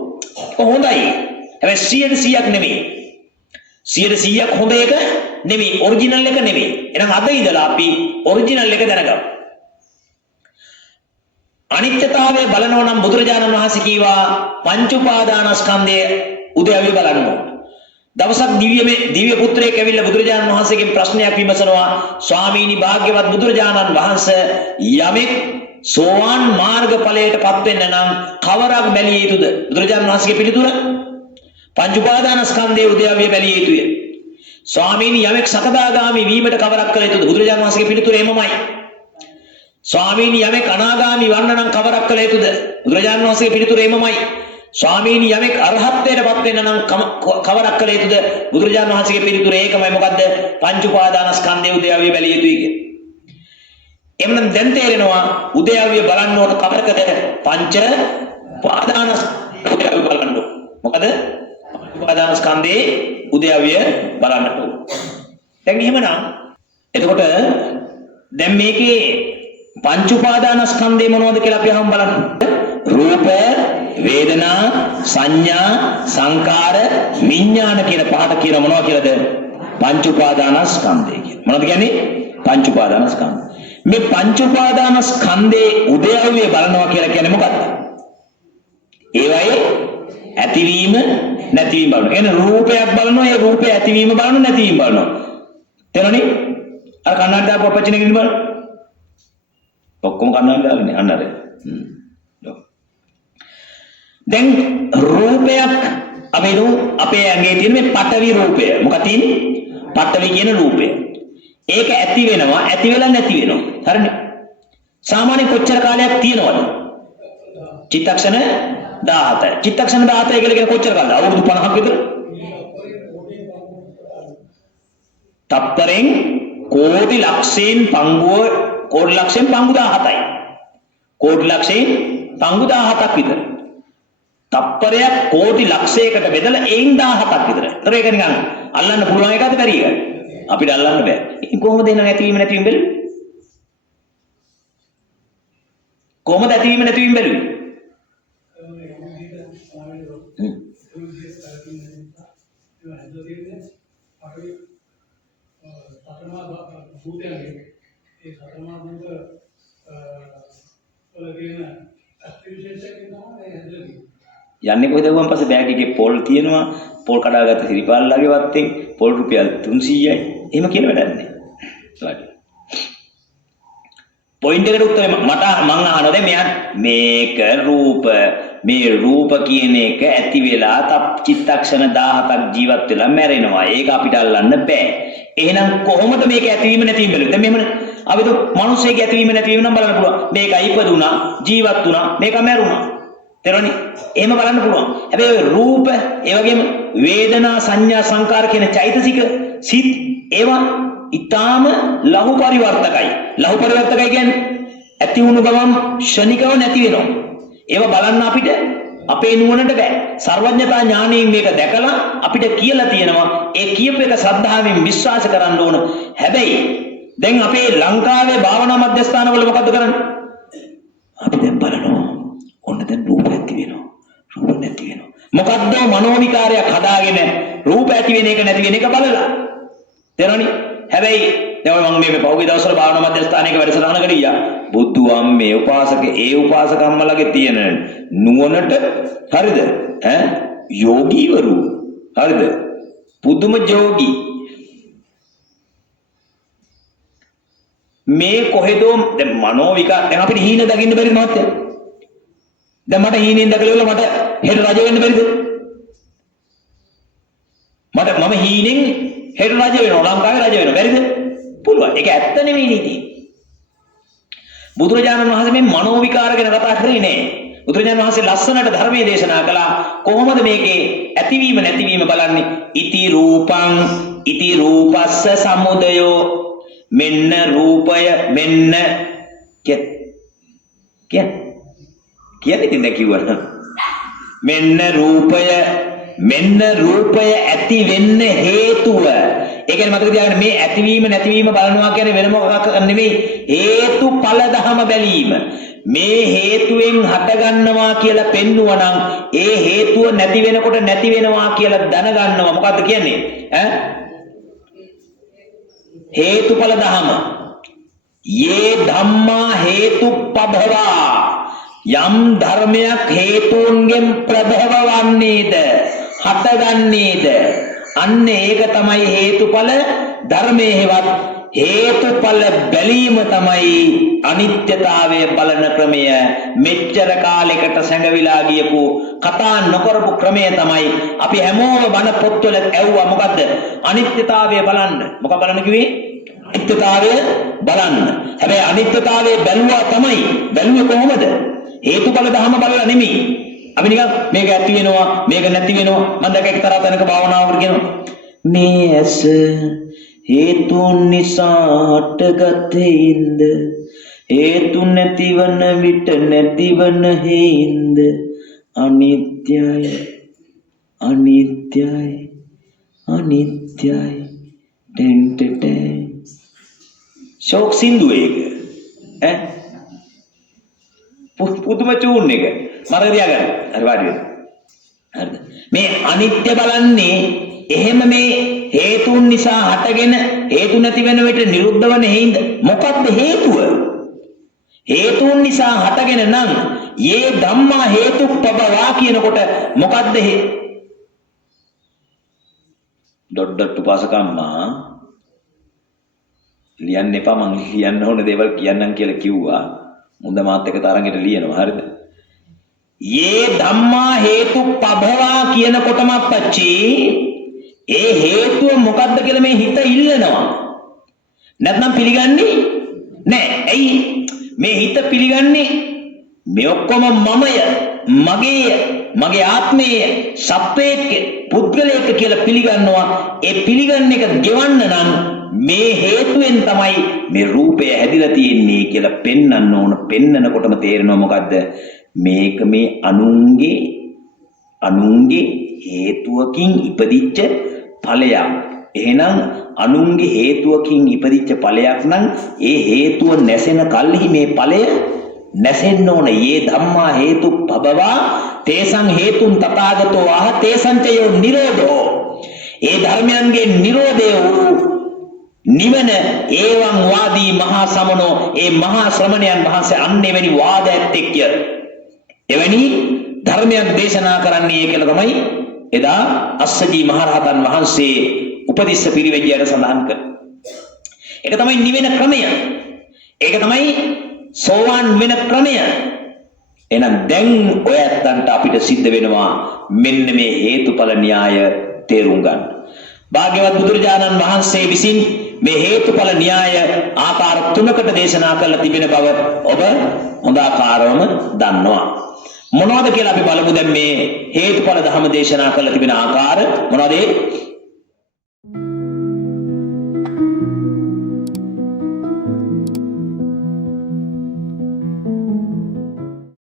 හොඳයි. හැබැයි 100%ක් නෙමෙයි. 100%ක් හොඳ එක නෙමෙයි. ඔරිජිනල් එක නෙමෙයි. එහෙනම් අද ඉඳලා අපි ඔරිජිනල් එක දැනගමු. අනිත්‍යතාවය බලනවා නම් බුදුරජාණන් වහන්සේ කීවා පංච උපාදානස්කන්ධය උදයවි බලන්න ඕන. දවසක් දිව්‍ය පුත්‍රයෙක් ඇවිල්ලා බුදුරජාණන් වහන්සේගෙන් ප්‍රශ්නයක් විමසනවා. ස්වාමීනි භාග්‍යවත් බුදුරජාණන් වහන්සේ යමෙක් සෝවාන් මාර්ගඵලයටපත් වෙන්න නම් කවරක් බැලිය යුතුද? බුදුරජාණන් වහන්සේගේ පිළිතුර පංච උපාදානස්කන්ධයේ උදයවි බැලිය යුතුය. ස්වාමීනි යමෙක් සකදාගාමි වීමට කවරක් කළ යුතුද? බුදුරජාණන් වහන්සේගේ පිළිතුර එමමයි. ස්වාමීනි යමෙක් අනාගාමි වන්න නම් කවරක් කළ යුතුද? බුදුරජාණන් වහන්සේගේ පිළිතුර එමමයි. ස්වාමීනි යමෙක් අරහත්ත්වයටපත් වෙන්න නම් කවරක් කළ යුතුද? බුදුරජාණන් වහන්සේගේ පිළිතුර ඒකමයි. මොකද්ද? පංච උපාදානස්කන්ධයේ උදයවි බැලිය යුතුයි කිය. එමනම් දැන් තේරෙනවා උදයවි බලන්න ඕන කවරකද? පංච උපාදානස්කන්ධය බලන්න ඕන. මොකද? පංච උපාදානස්කන්ධයේ උදයවි බලන්න ඕන. දැන් එහෙමනම් එතකොට දැන් මේකේ පංච උපාදානස්කන්ධය මොනවද කියලා අපි අහමු බලන්න. රූප, වේදනා, සංඥා, සංකාර, විඥාන කියන පහට කියන මොනවා කියලාද? පංච උපාදානස්කන්ධය කියන. මොනවද කියන්නේ? පංච උපාදානස්කන්ධ. මේ පංච උපාදානස්කන්ධයේ උදයව්‍ය බලනවා කියලා කියන්නේ මොකක්ද? ඒවයේ ඇතිවීම නැතිවීම බලනවා. එන රූපයක් බලනවා, ඒ රූපේ ඇතිවීම බලනවා, නැතිවීම බලනවා. තේරෙනවනේ? අර කන්නඩ දාපු අපච්චිනේ කිව්ව බලන්න. ඔක්කොම කන්නඩ දාලානේ අන්න අර. දැන් රූපයක් අපේ ඇඟේ තියෙන මේ පඨවි රූපය. මොකක්ද තියෙන්නේ? පඨවි කියන රූපය. ඒක ඇති වෙනවා, ඇති වෙලා නැති වෙනවා. හරිනේ? සාමාන්‍ය කොච්චර කාලයක් තියෙනවද? චිත්තක්ෂණ 17. චිත්තක්ෂණ 17 කියලා කියන කොච්චර කාලද? අවුරුදු 50ක් විතර. තප්පරෙන් කෝටි ලක්ෂයෙන් පංගුව කෝටි ලක්ෂයෙන් පංගු 17යි. කෝටි ලක්ෂයෙන් පංගු 17ක් විතර. තප්පරයක් කෝටි ලක්ෂයකට බෙදලා එයින් 17ක් විතර. ඒතර ඒක නිකන් අල්ලන්න පුළුවන් එකද බැරි එකද? අපිට අල්ලන්න බෑ. ඉතින් කොහොමද එහෙනම් ඇතිවීම නැතිවීම බැලුවේ? කොහොමද ඇතිවීම නැතිවීම බැලුවේ? යන්නේ කොහෙද ගුවන් පස්සේ බෑග් එකේ පොල් තියෙනවා, පොල් කඩාගත්ත සිරිපාල්ලාගේ වත්තෙන් පොල් රුපියල් 300යි. එහෙම කියන වැඩක් නෑ. පොයින්ට් එකට උත්තරේ මට මං අහනවා දැන් මෙයා මේක රූප, මේ රූප කියන එක ඇති වෙලා චිත්තක්ෂණ 17ක් ජීවත් වෙලා මැරෙනවා. ඒක අපිට අල්ලන්න බෑ. එහෙනම් කොහොමද මේක ඇතිවීම නැතිවීම බැලුවේ? දැන් මෙහෙමනේ අපිට මිනිස්සෙක් ඇතිවීම නැතිවීම නම් බලන්න පුළුවන්. මේක ඉපදුණා, ජීවත් වුණා, මේක මැරුණා. තේරෙනවනේ? එහෙම බලන්න පුළුවන්. හැබැයි ඔය රූප, ඒ වගේම වේදනා, සංඥා, සංකාර කියන චෛතසික සිත් ඒවා ඊටාම ලහු පරිවර්තකයි. ලහු පරිවර්තකයි කියන්නේ ඇති වුණු ගමන් ෂණිකව නැති වෙනවා. ඒවා බලන්න අපිට අපේ නුවණට බෑ. සර්වඥතා ඥාණයෙන් මේක දැකලා අපිට කියලා තියෙනවා. ඒ කියපු එක ශ්‍රද්ධාවෙන් විශ්වාස කරන්න ඕන. හැබැයි දැන් අපේ ලංකාවේ භාවනා මධ්‍යස්ථානවල මොකද්ද කරන්නේ? අපි දැන් බලනවා. ඔන්න දැන් රූප ඇති වෙනවා. රූප නැති වෙනවා. මොකද්ද මනෝ විකාරයක් හදාගෙන රූප ඇති වෙන එක නැති වෙන එක බලලා. තේරෙනවනේ? හැබැයි දැන් මම මේ පහුගිය දවස්වල භාවනා මධ්‍යස්ථානයක වැඩසටහනකට ගියා. බුදුන් මේ උපාසක ඒ උපාසකම්මලගේ තියෙන නුවණට හරිද? යෝගීවරු හරිද? පුදුම යෝගී. මේ කොහෙදෝ දැන් මනෝ විකාර දැන් අපිට හීන දකින්න බැරි මහත්තයා. දැන් මට හීනෙන් දැකලා මට හෙට රජ වෙන්න බැරිද? මම හීනෙන් හෙට රජ වෙනවා, ලංකාවේ රජ වෙනවා. බැරිද? පුළුවන්. ඒක ඇත්ත නෙමෙයි නීති. බුදුරජාණන් වහන්සේ මේ මනෝ විකාර ගැන කතා කරේ නෑ. බුදුරජාණන් වහන්සේ ලස්සනට ධර්මයේ දේශනා කළා. කොහොමද මේකේ ඇතිවීම නැතිවීම බලන්නේ? ඉති රූපං ඉති රූපස්ස සමුදයෝ. මෙන්න රූපය මෙන්න කියන්නේ ඉතින් දැන් කිව්වනම් මෙන්න රූපය ඇති වෙන්න හේතුව. ඒ කියන්නේ මතක තියාගන්න මේ ඇතිවීම නැතිවීම බලනවා කියන්නේ වෙන මොකක් නෙමෙයි හේතුඵල ධම බැලීම. මේ හේතුවෙන් හටගන්නවා කියලා පෙන්නුවා නම් ඒ හේතුව නැති වෙනකොට නැති වෙනවා කියලා දැනගන්නවා. මොකද්ද කියන්නේ? හේතුඵල ධම. යේ ධම්මා හේතුප්පභවා යම් ධර්මයක් හේතුන්ගෙන් ප්‍රභව වන්නේද හටගන්නේද අන්න ඒක තමයි හේතුඵල ධර්මයේ හේවත් හේතුඵල බැලීම තමයි අනිත්‍යතාවය බලන ක්‍රමය. මෙච්චර කාලයකට සැඟවිලා ගියපු කතා නොකරපු ක්‍රමය තමයි අපි හැමෝම බණ පොත්වල ඇව්වා. මොකද්ද? අනිත්‍යතාවය බලන්න. මොකක් බලන්න කිව්වේ? අනිත්‍යතාවය බලන්න. හැබැයි අනිත්‍යතාවය බැලුවා තමයි. බැලුවේ කොහොමද? හේතුඵල ධම බලලා නෙමෙයි. අපි නිකන් මේක ඇති වෙනවා මේක නැති වෙනවා. මම දැක එක්තරා තැනක භාවනාවකට කියනවා මේ ඇස හේතුන් නිසා හටගත්තේින්ද හේතු නැතිවන විට නැතිවන හේින්ද අනිත්‍යයි අනිත්‍යයි අනිත්‍යයි ටෙන්ටට ෂෝක් සින්දු එක පුදුම චූන් එක මතක තියාගන්න. හරි වාඩි වෙන්න. හරිද? මේ අනිත්‍ය බලන්නේ එහෙම මේ හේතුන් නිසා හටගෙන හේතු නැති වෙන විට නිරුද්ධ වන හේින්ද මොකක්ද හේතුව? හේතුන් නිසා හටගෙන නම් යේ ධම්මා හේතුප්පභවා කියනකොට මොකද්ද ඩොට් උපාසකම්මා ලියන්න එපා. මං ලියන්න ඕන දේවල් කියන්නම් කියලා කිව්වා. මුන්ද මාත් එක තරංගෙට ලියනවා. හරිද? යේ ධම්මා හේතුප්පභවා කියනකොටම අපච්චි ඒ හේතුව මොකද්ද කියලා මේ හිත ඉල්ලනවා. නැත්නම් පිළිගන්නේ නැහැ. ඇයි මේ හිත පිළිගන්නේ? මේ ඔක්කොම මමය, මගේය, මගේ ආත්මය, සත්වයක, පුද්ගලයක කියලා පිළිගන්නවා. ඒ පිළිගන්න එක ගෙවන්න නම් මේ හේතුවෙන් තමයි මේ රූපය හැදිලා තියෙන්නේ කියලා පෙන්වන්න ඕන. පෙන්නනකොටම තේරෙනවා මොකද්ද? මේක මේ අනුන්ගේ හේතුවකින් ඉපදිච්ච ඵලයක්. එහෙනම් අනුන්ගේ හේතුවකින් ඉපදිච්ච ඵලයක් නම් ඒ හේතුව නැසෙන කල්හි මේ ඵලය නැසෙන්න ඕන. යේ ධම්මා හේතුප්පභවා තේසං හේතුන් තථාගතෝ ආහ තේසංචයෝ නිරෝධෝ. ඒ ධර්මයන්ගේ නිරෝධය වූ නිවන ඒවං වාදී මහා සමනෝ. ඒ මහා ශ්‍රමණයන් වහන්සේ අන්න එවැනි වාද ඇත්තෙක් එවැනි ධර්මයක් දේශනා කරන්නේ කියලා තමයි එදා අස්සජී මහරහතන් වහන්සේ උපදිස්ස පිරිවැජ්‍යයට සඳහන් කළේ. ඒක තමයි නිවෙන ක්‍රමය. ඒක තමයි සෝවාන් වෙන ක්‍රමය. එහෙනම් දැන් ඔය ඇත්තන්ට අපිට සිද්ධ වෙනවා මෙන්න මේ හේතුඵල න්‍යාය තේරුම් ගන්න. භාග්‍යවත් බුදුරජාණන් වහන්සේ විසින් මේ හේතුඵල න්‍යාය ආකාර 3කට දේශනා කරලා තිබෙන බව ඔබ හොඳ ආකාරවම දන්නවා. මොනවද කියලා අපි බලමු. දැන් මේ හේතුඵල ධම දේශනා කරලා තිබෙන ආකාර මොනවද?